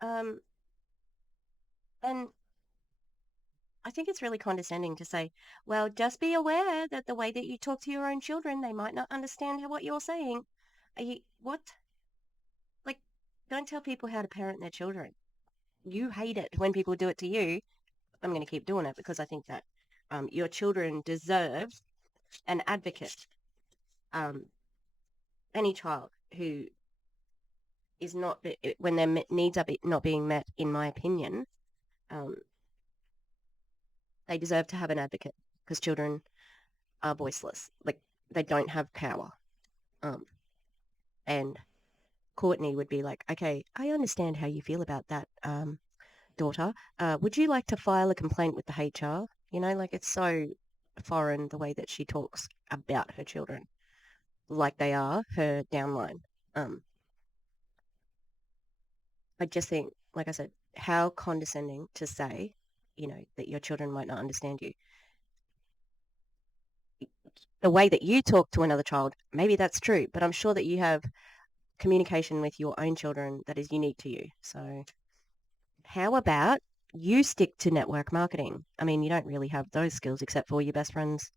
Um, and I think it's really condescending to say, well, just be aware that the way that you talk to your own children, they might not understand what you're saying. What? Like, don't tell people how to parent their children. You hate it when people do it to you. I'm going to keep doing it because I think that your children deserve an advocate. Um, any child who is not, when their needs are not being met, in my opinion, um, they deserve to have an advocate because children are voiceless. Like, they don't have power. Um, and Courtney would be like, okay, I understand how you feel about that, daughter. Would you like to file a complaint with the HR? You know, like it's so foreign the way that she talks about her children, like they are her downline. Um, I just think, like I said, how condescending to say, that your children might not understand you. The way that you talk to another child, maybe that's true, but I'm sure that you have communication with your own children that is unique to you. So how about you stick to network marketing? I mean, you don't really have those skills except for your best friends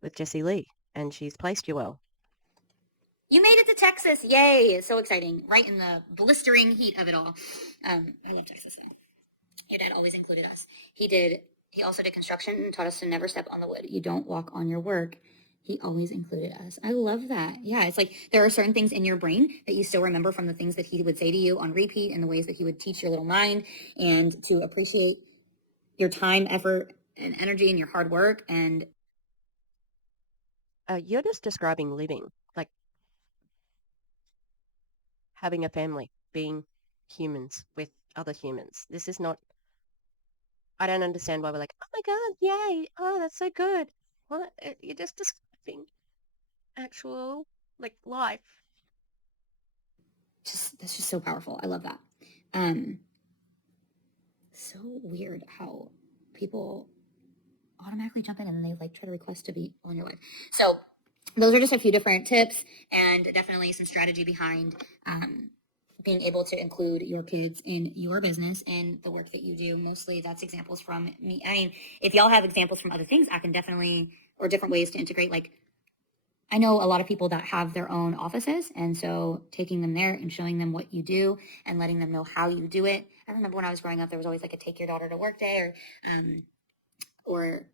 with Jessie Lee, and she's placed you well. You made it to Texas. Yay. So exciting. Right in the blistering heat of it all. I love Texas though. Your dad always included us. He also did construction and taught us to never step on the wood. You don't walk on your work. He always included us. I love that. Yeah, it's like there are certain things in your brain that you still remember from the things that he would say to you on repeat and the ways that he would teach your little mind and to appreciate your time, effort, and energy and your hard work. And You're just describing living, like having a family, being humans with other humans. This is not, I don't understand why we're like, oh my God, yay, oh, that's so good. What? You're just describing actual, like, life. that's just so powerful. I love that. Um, so weird how people automatically jump in and they like try to request to be on your life. So those are just a few different tips and definitely some strategy behind being able to include your kids in your business and the work that you do. Mostly that's examples from me. I mean, if y'all have examples from other things, I can definitely, or different ways to integrate. Like, I know a lot of people that have their own offices. And so taking them there and showing them what you do and letting them know how you do it. I remember when I was growing up, there was always like a take your daughter to work day or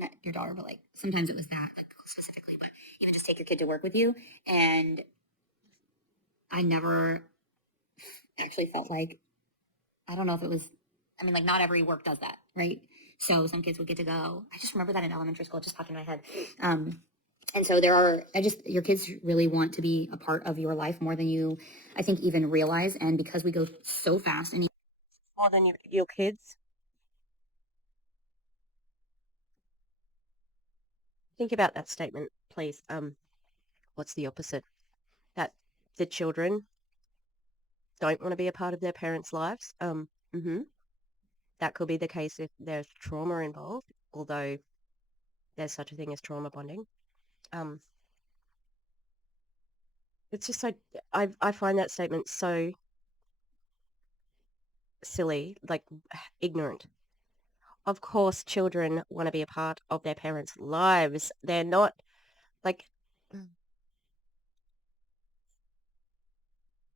not your daughter, but like sometimes it was that like specifically, but even just take your kid to work with you. And I never actually felt like, I don't know if it was, I mean, like not every work does that, right? So some kids would get to go. I just remember that in elementary school, it just popped in my head. And so your kids really want to be a part of your life more than you, I think, even realize. And because we go so fast and More than your kids. Think about that statement, please. What's the opposite? That the children don't want to be a part of their parents' lives. That could be the case if there's trauma involved, although there's such a thing as trauma bonding. Um, it's just so I find that statement so silly, like ignorant. Of course, children want to be a part of their parents' lives. They're not like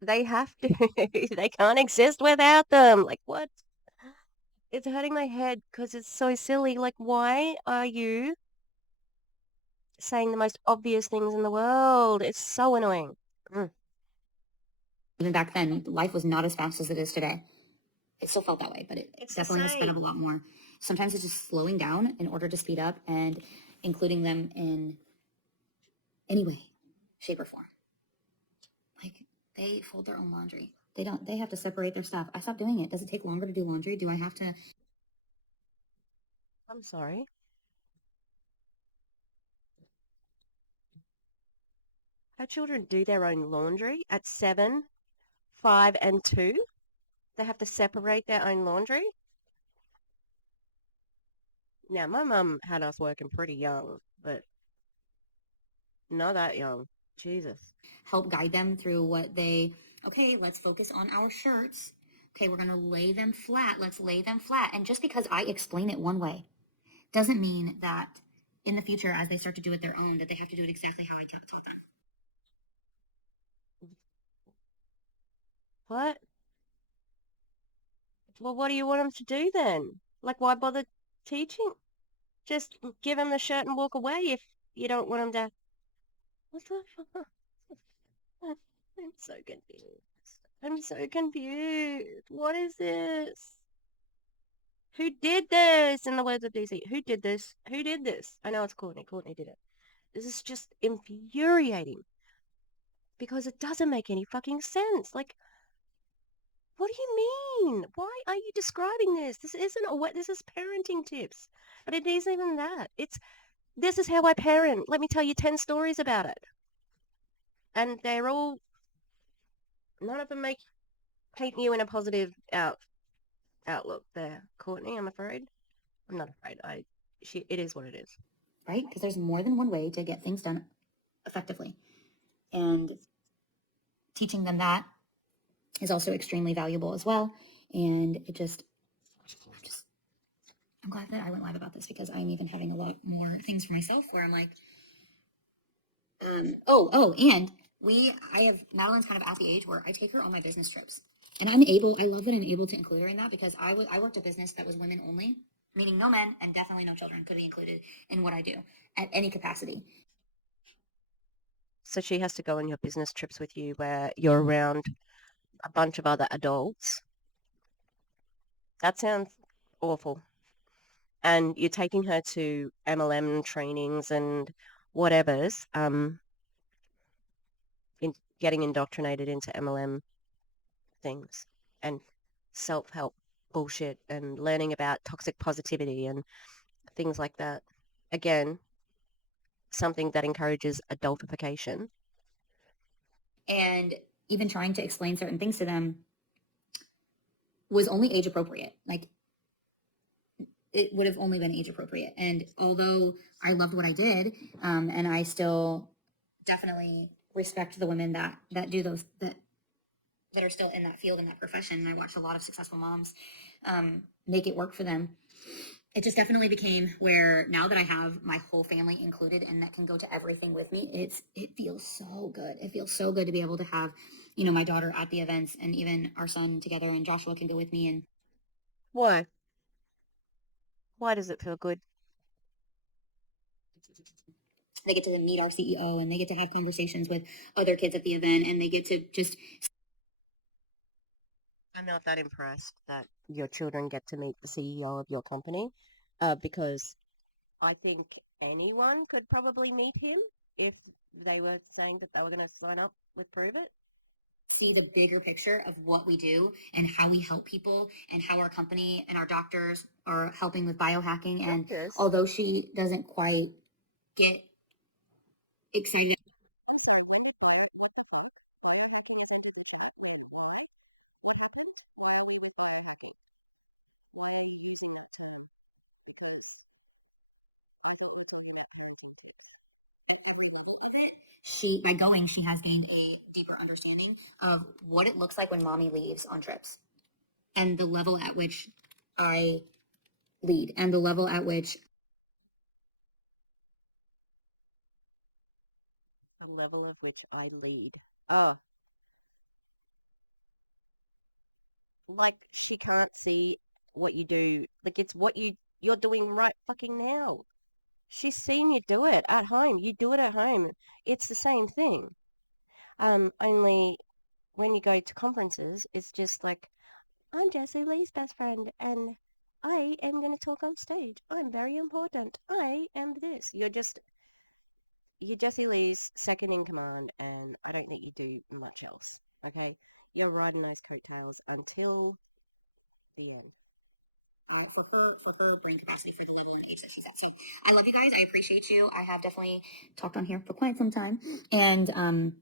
they have to. They can't exist without them. Like what? It's hurting my head because it's so silly. Like, why are you saying the most obvious things in the world? It's so annoying. Mm. even back then, life was not as fast as it is today. It still felt that way, but it It's the definitely has sped up a same. lot more. Sometimes it's just slowing down in order to speed up and including them in any way, shape, or form. Like they fold their own laundry. They don't. They have to separate their stuff. I stopped doing it. Does it take longer to do laundry? Do I have to? I'm sorry. Her children do their own laundry at 7, 5, and 2. They have to separate their own laundry. Now, my mum had us working pretty young, but not that young. Jesus. Help guide them through what they. Okay, let's focus on our shirts. Okay, we're gonna lay them flat. Let's lay them flat. And just because I explain it one way doesn't mean that in the future, as they start to do it their own, that they have to do it exactly how I taught them. What? Well, what do you want them to do then? Like, why bother teaching? Just give them the shirt and walk away if you don't want them to. What the fuck? I'm so confused. I'm so confused. What is this? Who did this? In the words of DC, who did this? Who did this? I know it's Courtney. Courtney did it. This is just infuriating because it doesn't make any fucking sense. Like, what do you mean? Why are you describing this? This isn't a what? This is parenting tips, but it isn't even that. This is how I parent. Let me tell you 10 stories about it, and they're all none of them make paint you in a positive outlook. There, Courtney. I'm afraid. I'm not afraid. It is what it is. Right? Because there's more than one way to get things done effectively. And teaching them that is also extremely valuable as well. And I'm glad that I went live about this because I'm even having a lot more things for myself where I'm like, and I have Madeline's kind of at the age where I take her on my business trips. And I love that I'm able to include her in that because I worked a business that was women only, meaning no men and definitely no children could be included in what I do at any capacity. So she has to go on your business trips with you where you're around a bunch of other adults. That sounds awful. And you're taking her to MLM trainings and whatever's, getting indoctrinated into MLM things and self-help bullshit and learning about toxic positivity and things like that. Again, something that encourages adultification. And even trying to explain certain things to them was only age appropriate. Like it would have only been age appropriate. And although I loved what I did, and I still definitely respect the women that do those that are still in that field in that profession. And I watched a lot of successful moms make it work for them. It just definitely became where now that I have my whole family included and that can go to everything with me, it feels so good. It feels so good to be able to have, my daughter at the events and even our son together and Joshua can go with me. And Why? Why does it feel good? they get to meet our CEO and they get to have conversations with other kids at the event and they get to just. I'm not that impressed that your children get to meet the CEO of your company, because I think anyone could probably meet him if they were saying that they were going to sign up with Pruvit. See the bigger picture of what we do and how we help people and how our company and our doctors are helping with biohacking. And Doctors, although she doesn't quite get excited, she has gained a deeper understanding of what it looks like when mommy leaves on trips and the level at which I lead and the level at which the level of which I lead. Oh, like she can't see what you do. Like it's what you're doing right fucking now. She's seen you do it at home. You do it at home. It's the same thing. Only when you go to conferences, it's just like I'm Jessie Lee's best friend, and I am going to talk on stage. I'm very important. I am this. You're Jessie Lee's second in command, and I don't think you do much else. Okay? You're riding those coattails until the end. For her brain capacity for the level and age that she's at. So I love you guys. I appreciate you. I have definitely talked on here for quite some time. And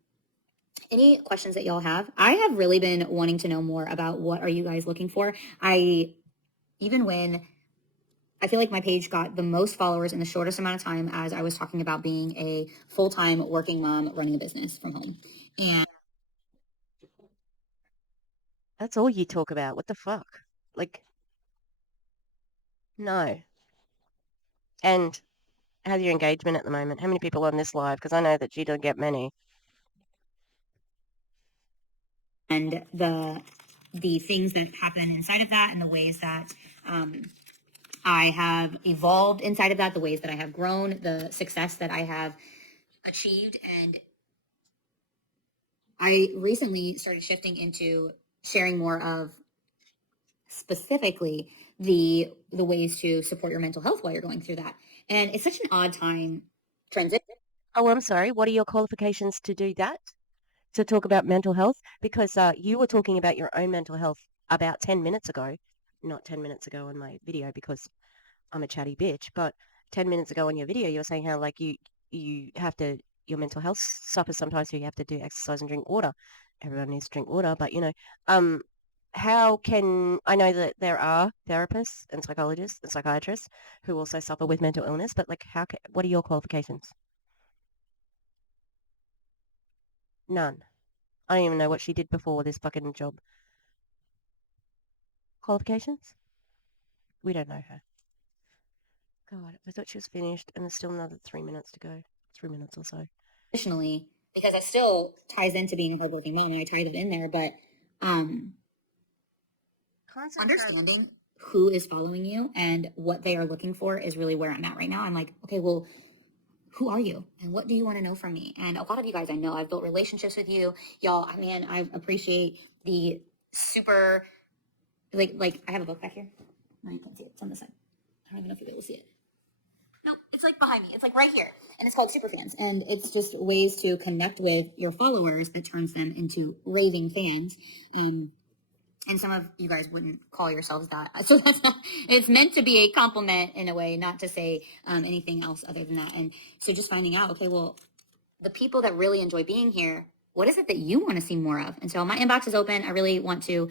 any questions that y'all have? I have really been wanting to know more about what are you guys looking for. Even when I feel like my page got the most followers in the shortest amount of time as I was talking about being a full-time working mom running a business from home. And That's all you talk about. What the fuck? Like, no. And how's your engagement at the moment? How many people are on this live? Because I know that you don't get many. the things that happen inside of that and the ways that I have evolved inside of that, the ways that I have grown, the success that I have achieved. And I recently started shifting into sharing more of specifically the ways to support your mental health while you're going through that. And it's such an odd time transition. Oh, I'm sorry. What are your qualifications to do that? To talk about mental health? Because you were talking about your own mental health about 10 minutes ago. Not 10 minutes ago on my video because I'm a chatty bitch, but 10 minutes ago on your video, you were saying how like you have to, your mental health suffers sometimes, so you have to do exercise and drink water. Everyone needs to drink water, but um, how can I know that there are therapists and psychologists and psychiatrists who also suffer with mental illness, but like what are your qualifications? None. I don't even know what she did before this fucking job. Qualifications? We don't know her. God, I thought she was finished, and there's still another 3 minutes to go. 3 minutes or so. Additionally, because it still ties into being a hardworking mom, and I tied it in there, but understanding who is following you and what they are looking for is really where I'm at right now. I'm like, okay, well, who are you and what do you want to know from me? And a lot of you guys I know, I've built relationships with you, y'all. I mean, I appreciate the super like I have a book back here. No, you can't see it. It's on this side. I don't even know if you'll be able to see it. No, it's like behind me. It's like right here. And it's called Super Fans. And it's just ways to connect with your followers that turns them into raving fans. And some of you guys wouldn't call yourselves that. So that's not, it's meant to be a compliment in a way, not to say anything else other than that. And so just finding out, okay, well, the people that really enjoy being here, what is it that you want to see more of? And so my inbox is open. I really want to.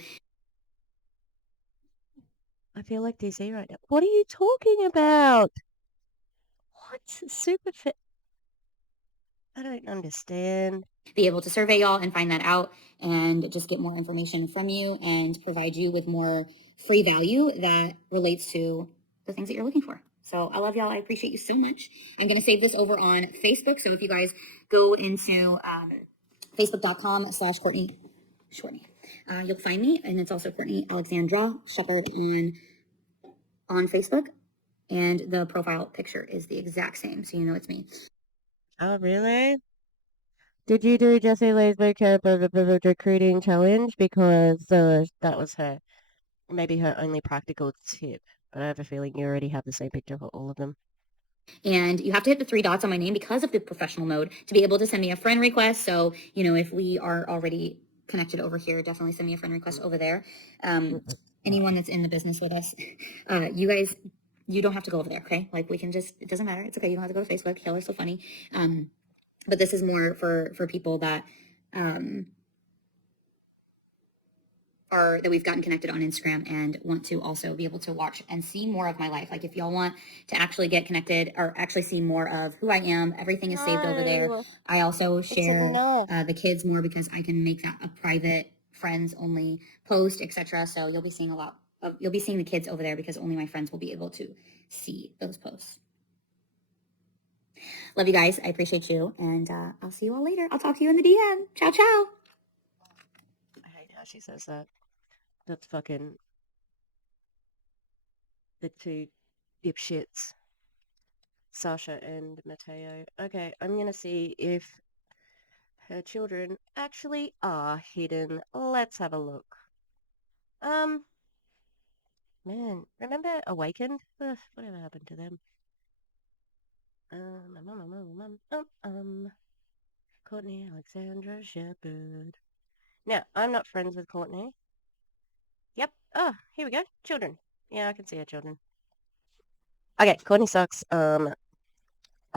I feel like DC right now. What are you talking about? What's super fit? I don't understand. Be able to survey y'all and find that out and just get more information from you and provide you with more free value that relates to the things that you're looking for. So I love y'all. I appreciate you so much. I'm going to save this over on Facebook. So if you guys go into facebook.com/Courtney Shortney, you'll find me. And it's also Courtney Alexandra Shepherd on Facebook. And the profile picture is the exact same. So you know it's me. Oh, really? Did you do Jessie Lee's vocab recruiting challenge? Because that was maybe her only practical tip. But I have a feeling you already have the same picture for all of them. And you have to hit the three dots on my name because of the professional mode to be able to send me a friend request. So, if we are already connected over here, definitely send me a friend request over there. Anyone that's in the business with us, you guys, you don't have to go over there, okay? Like we can just, it doesn't matter. It's okay. You don't have to go to Facebook. Y'all are so funny. But this is more for people that that we've gotten connected on Instagram and want to also be able to watch and see more of my life. Like if y'all want to actually get connected or actually see more of who I am, everything is saved over there. I also share the kids more because I can make that a private friends only post, etc. So you'll be seeing you'll be seeing the kids over there because only my friends will be able to see those posts. Love you guys. I appreciate you. And I'll see you all later. I'll talk to you in the DM. Ciao, ciao. I hate how she says that. That's fucking the two dipshits, Sasha and Mateo. Okay, I'm gonna see if her children actually are hidden. Let's have a look. Man, remember Awakened? Ugh, whatever happened to them? Courtney Alexandra Shepherd. Now, I'm not friends with Courtney. Yep. Oh, here we go. Children. Yeah, I can see her children. Okay, Courtney sucks. I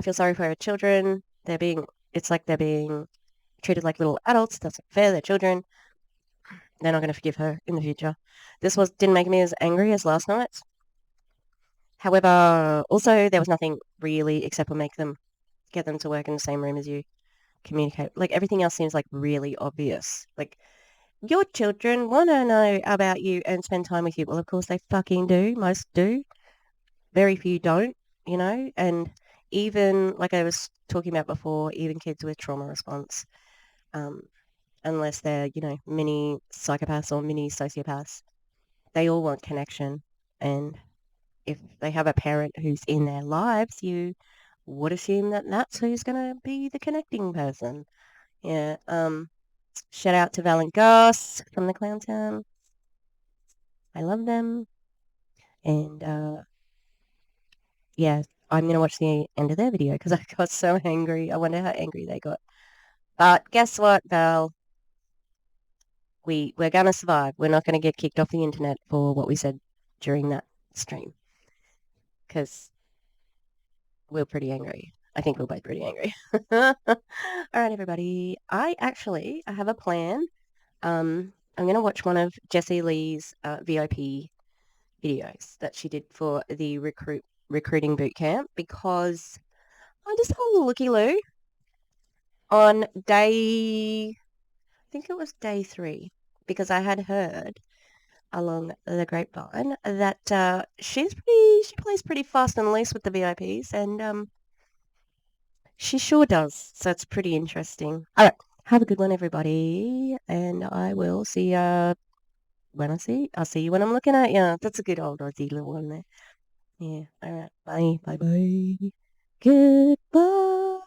feel sorry for her children. It's like they're being treated like little adults. That's not fair. They're children. They're not going to forgive her in the future. Didn't make me as angry as last night's. However, also there was nothing really except for get them to work in the same room as you, communicate. Like everything else seems like really obvious. Like your children want to know about you and spend time with you. Well, of course they fucking do. Most do. Very few don't, and even like I was talking about before, even kids with trauma response, um, unless they're, mini psychopaths or mini sociopaths, they all want connection. And if they have a parent who's in their lives, you would assume that that's who's going to be the connecting person. Yeah. Shout out to Val and Gus from the Clown Town. I love them. And yeah, I'm going to watch the end of their video because I got so angry. I wonder how angry they got. But guess what, Val? We're going to survive. We're not going to get kicked off the internet for what we said during that stream because we're pretty angry. I think we're both pretty angry. All right, everybody. I have a plan. I'm going to watch one of Jessie Lee's VIP videos that she did for the recruiting boot camp because I just had a little looky-loo on I think it was day 3, because I had heard along the grapevine that she plays pretty fast and loose with the VIPs, and she sure does. So it's pretty interesting. All right, have a good one, everybody, and I will see you I'll see you when I'm looking at you. That's a good old Aussie little one there. Yeah. All right. Bye. Bye. Bye. Goodbye.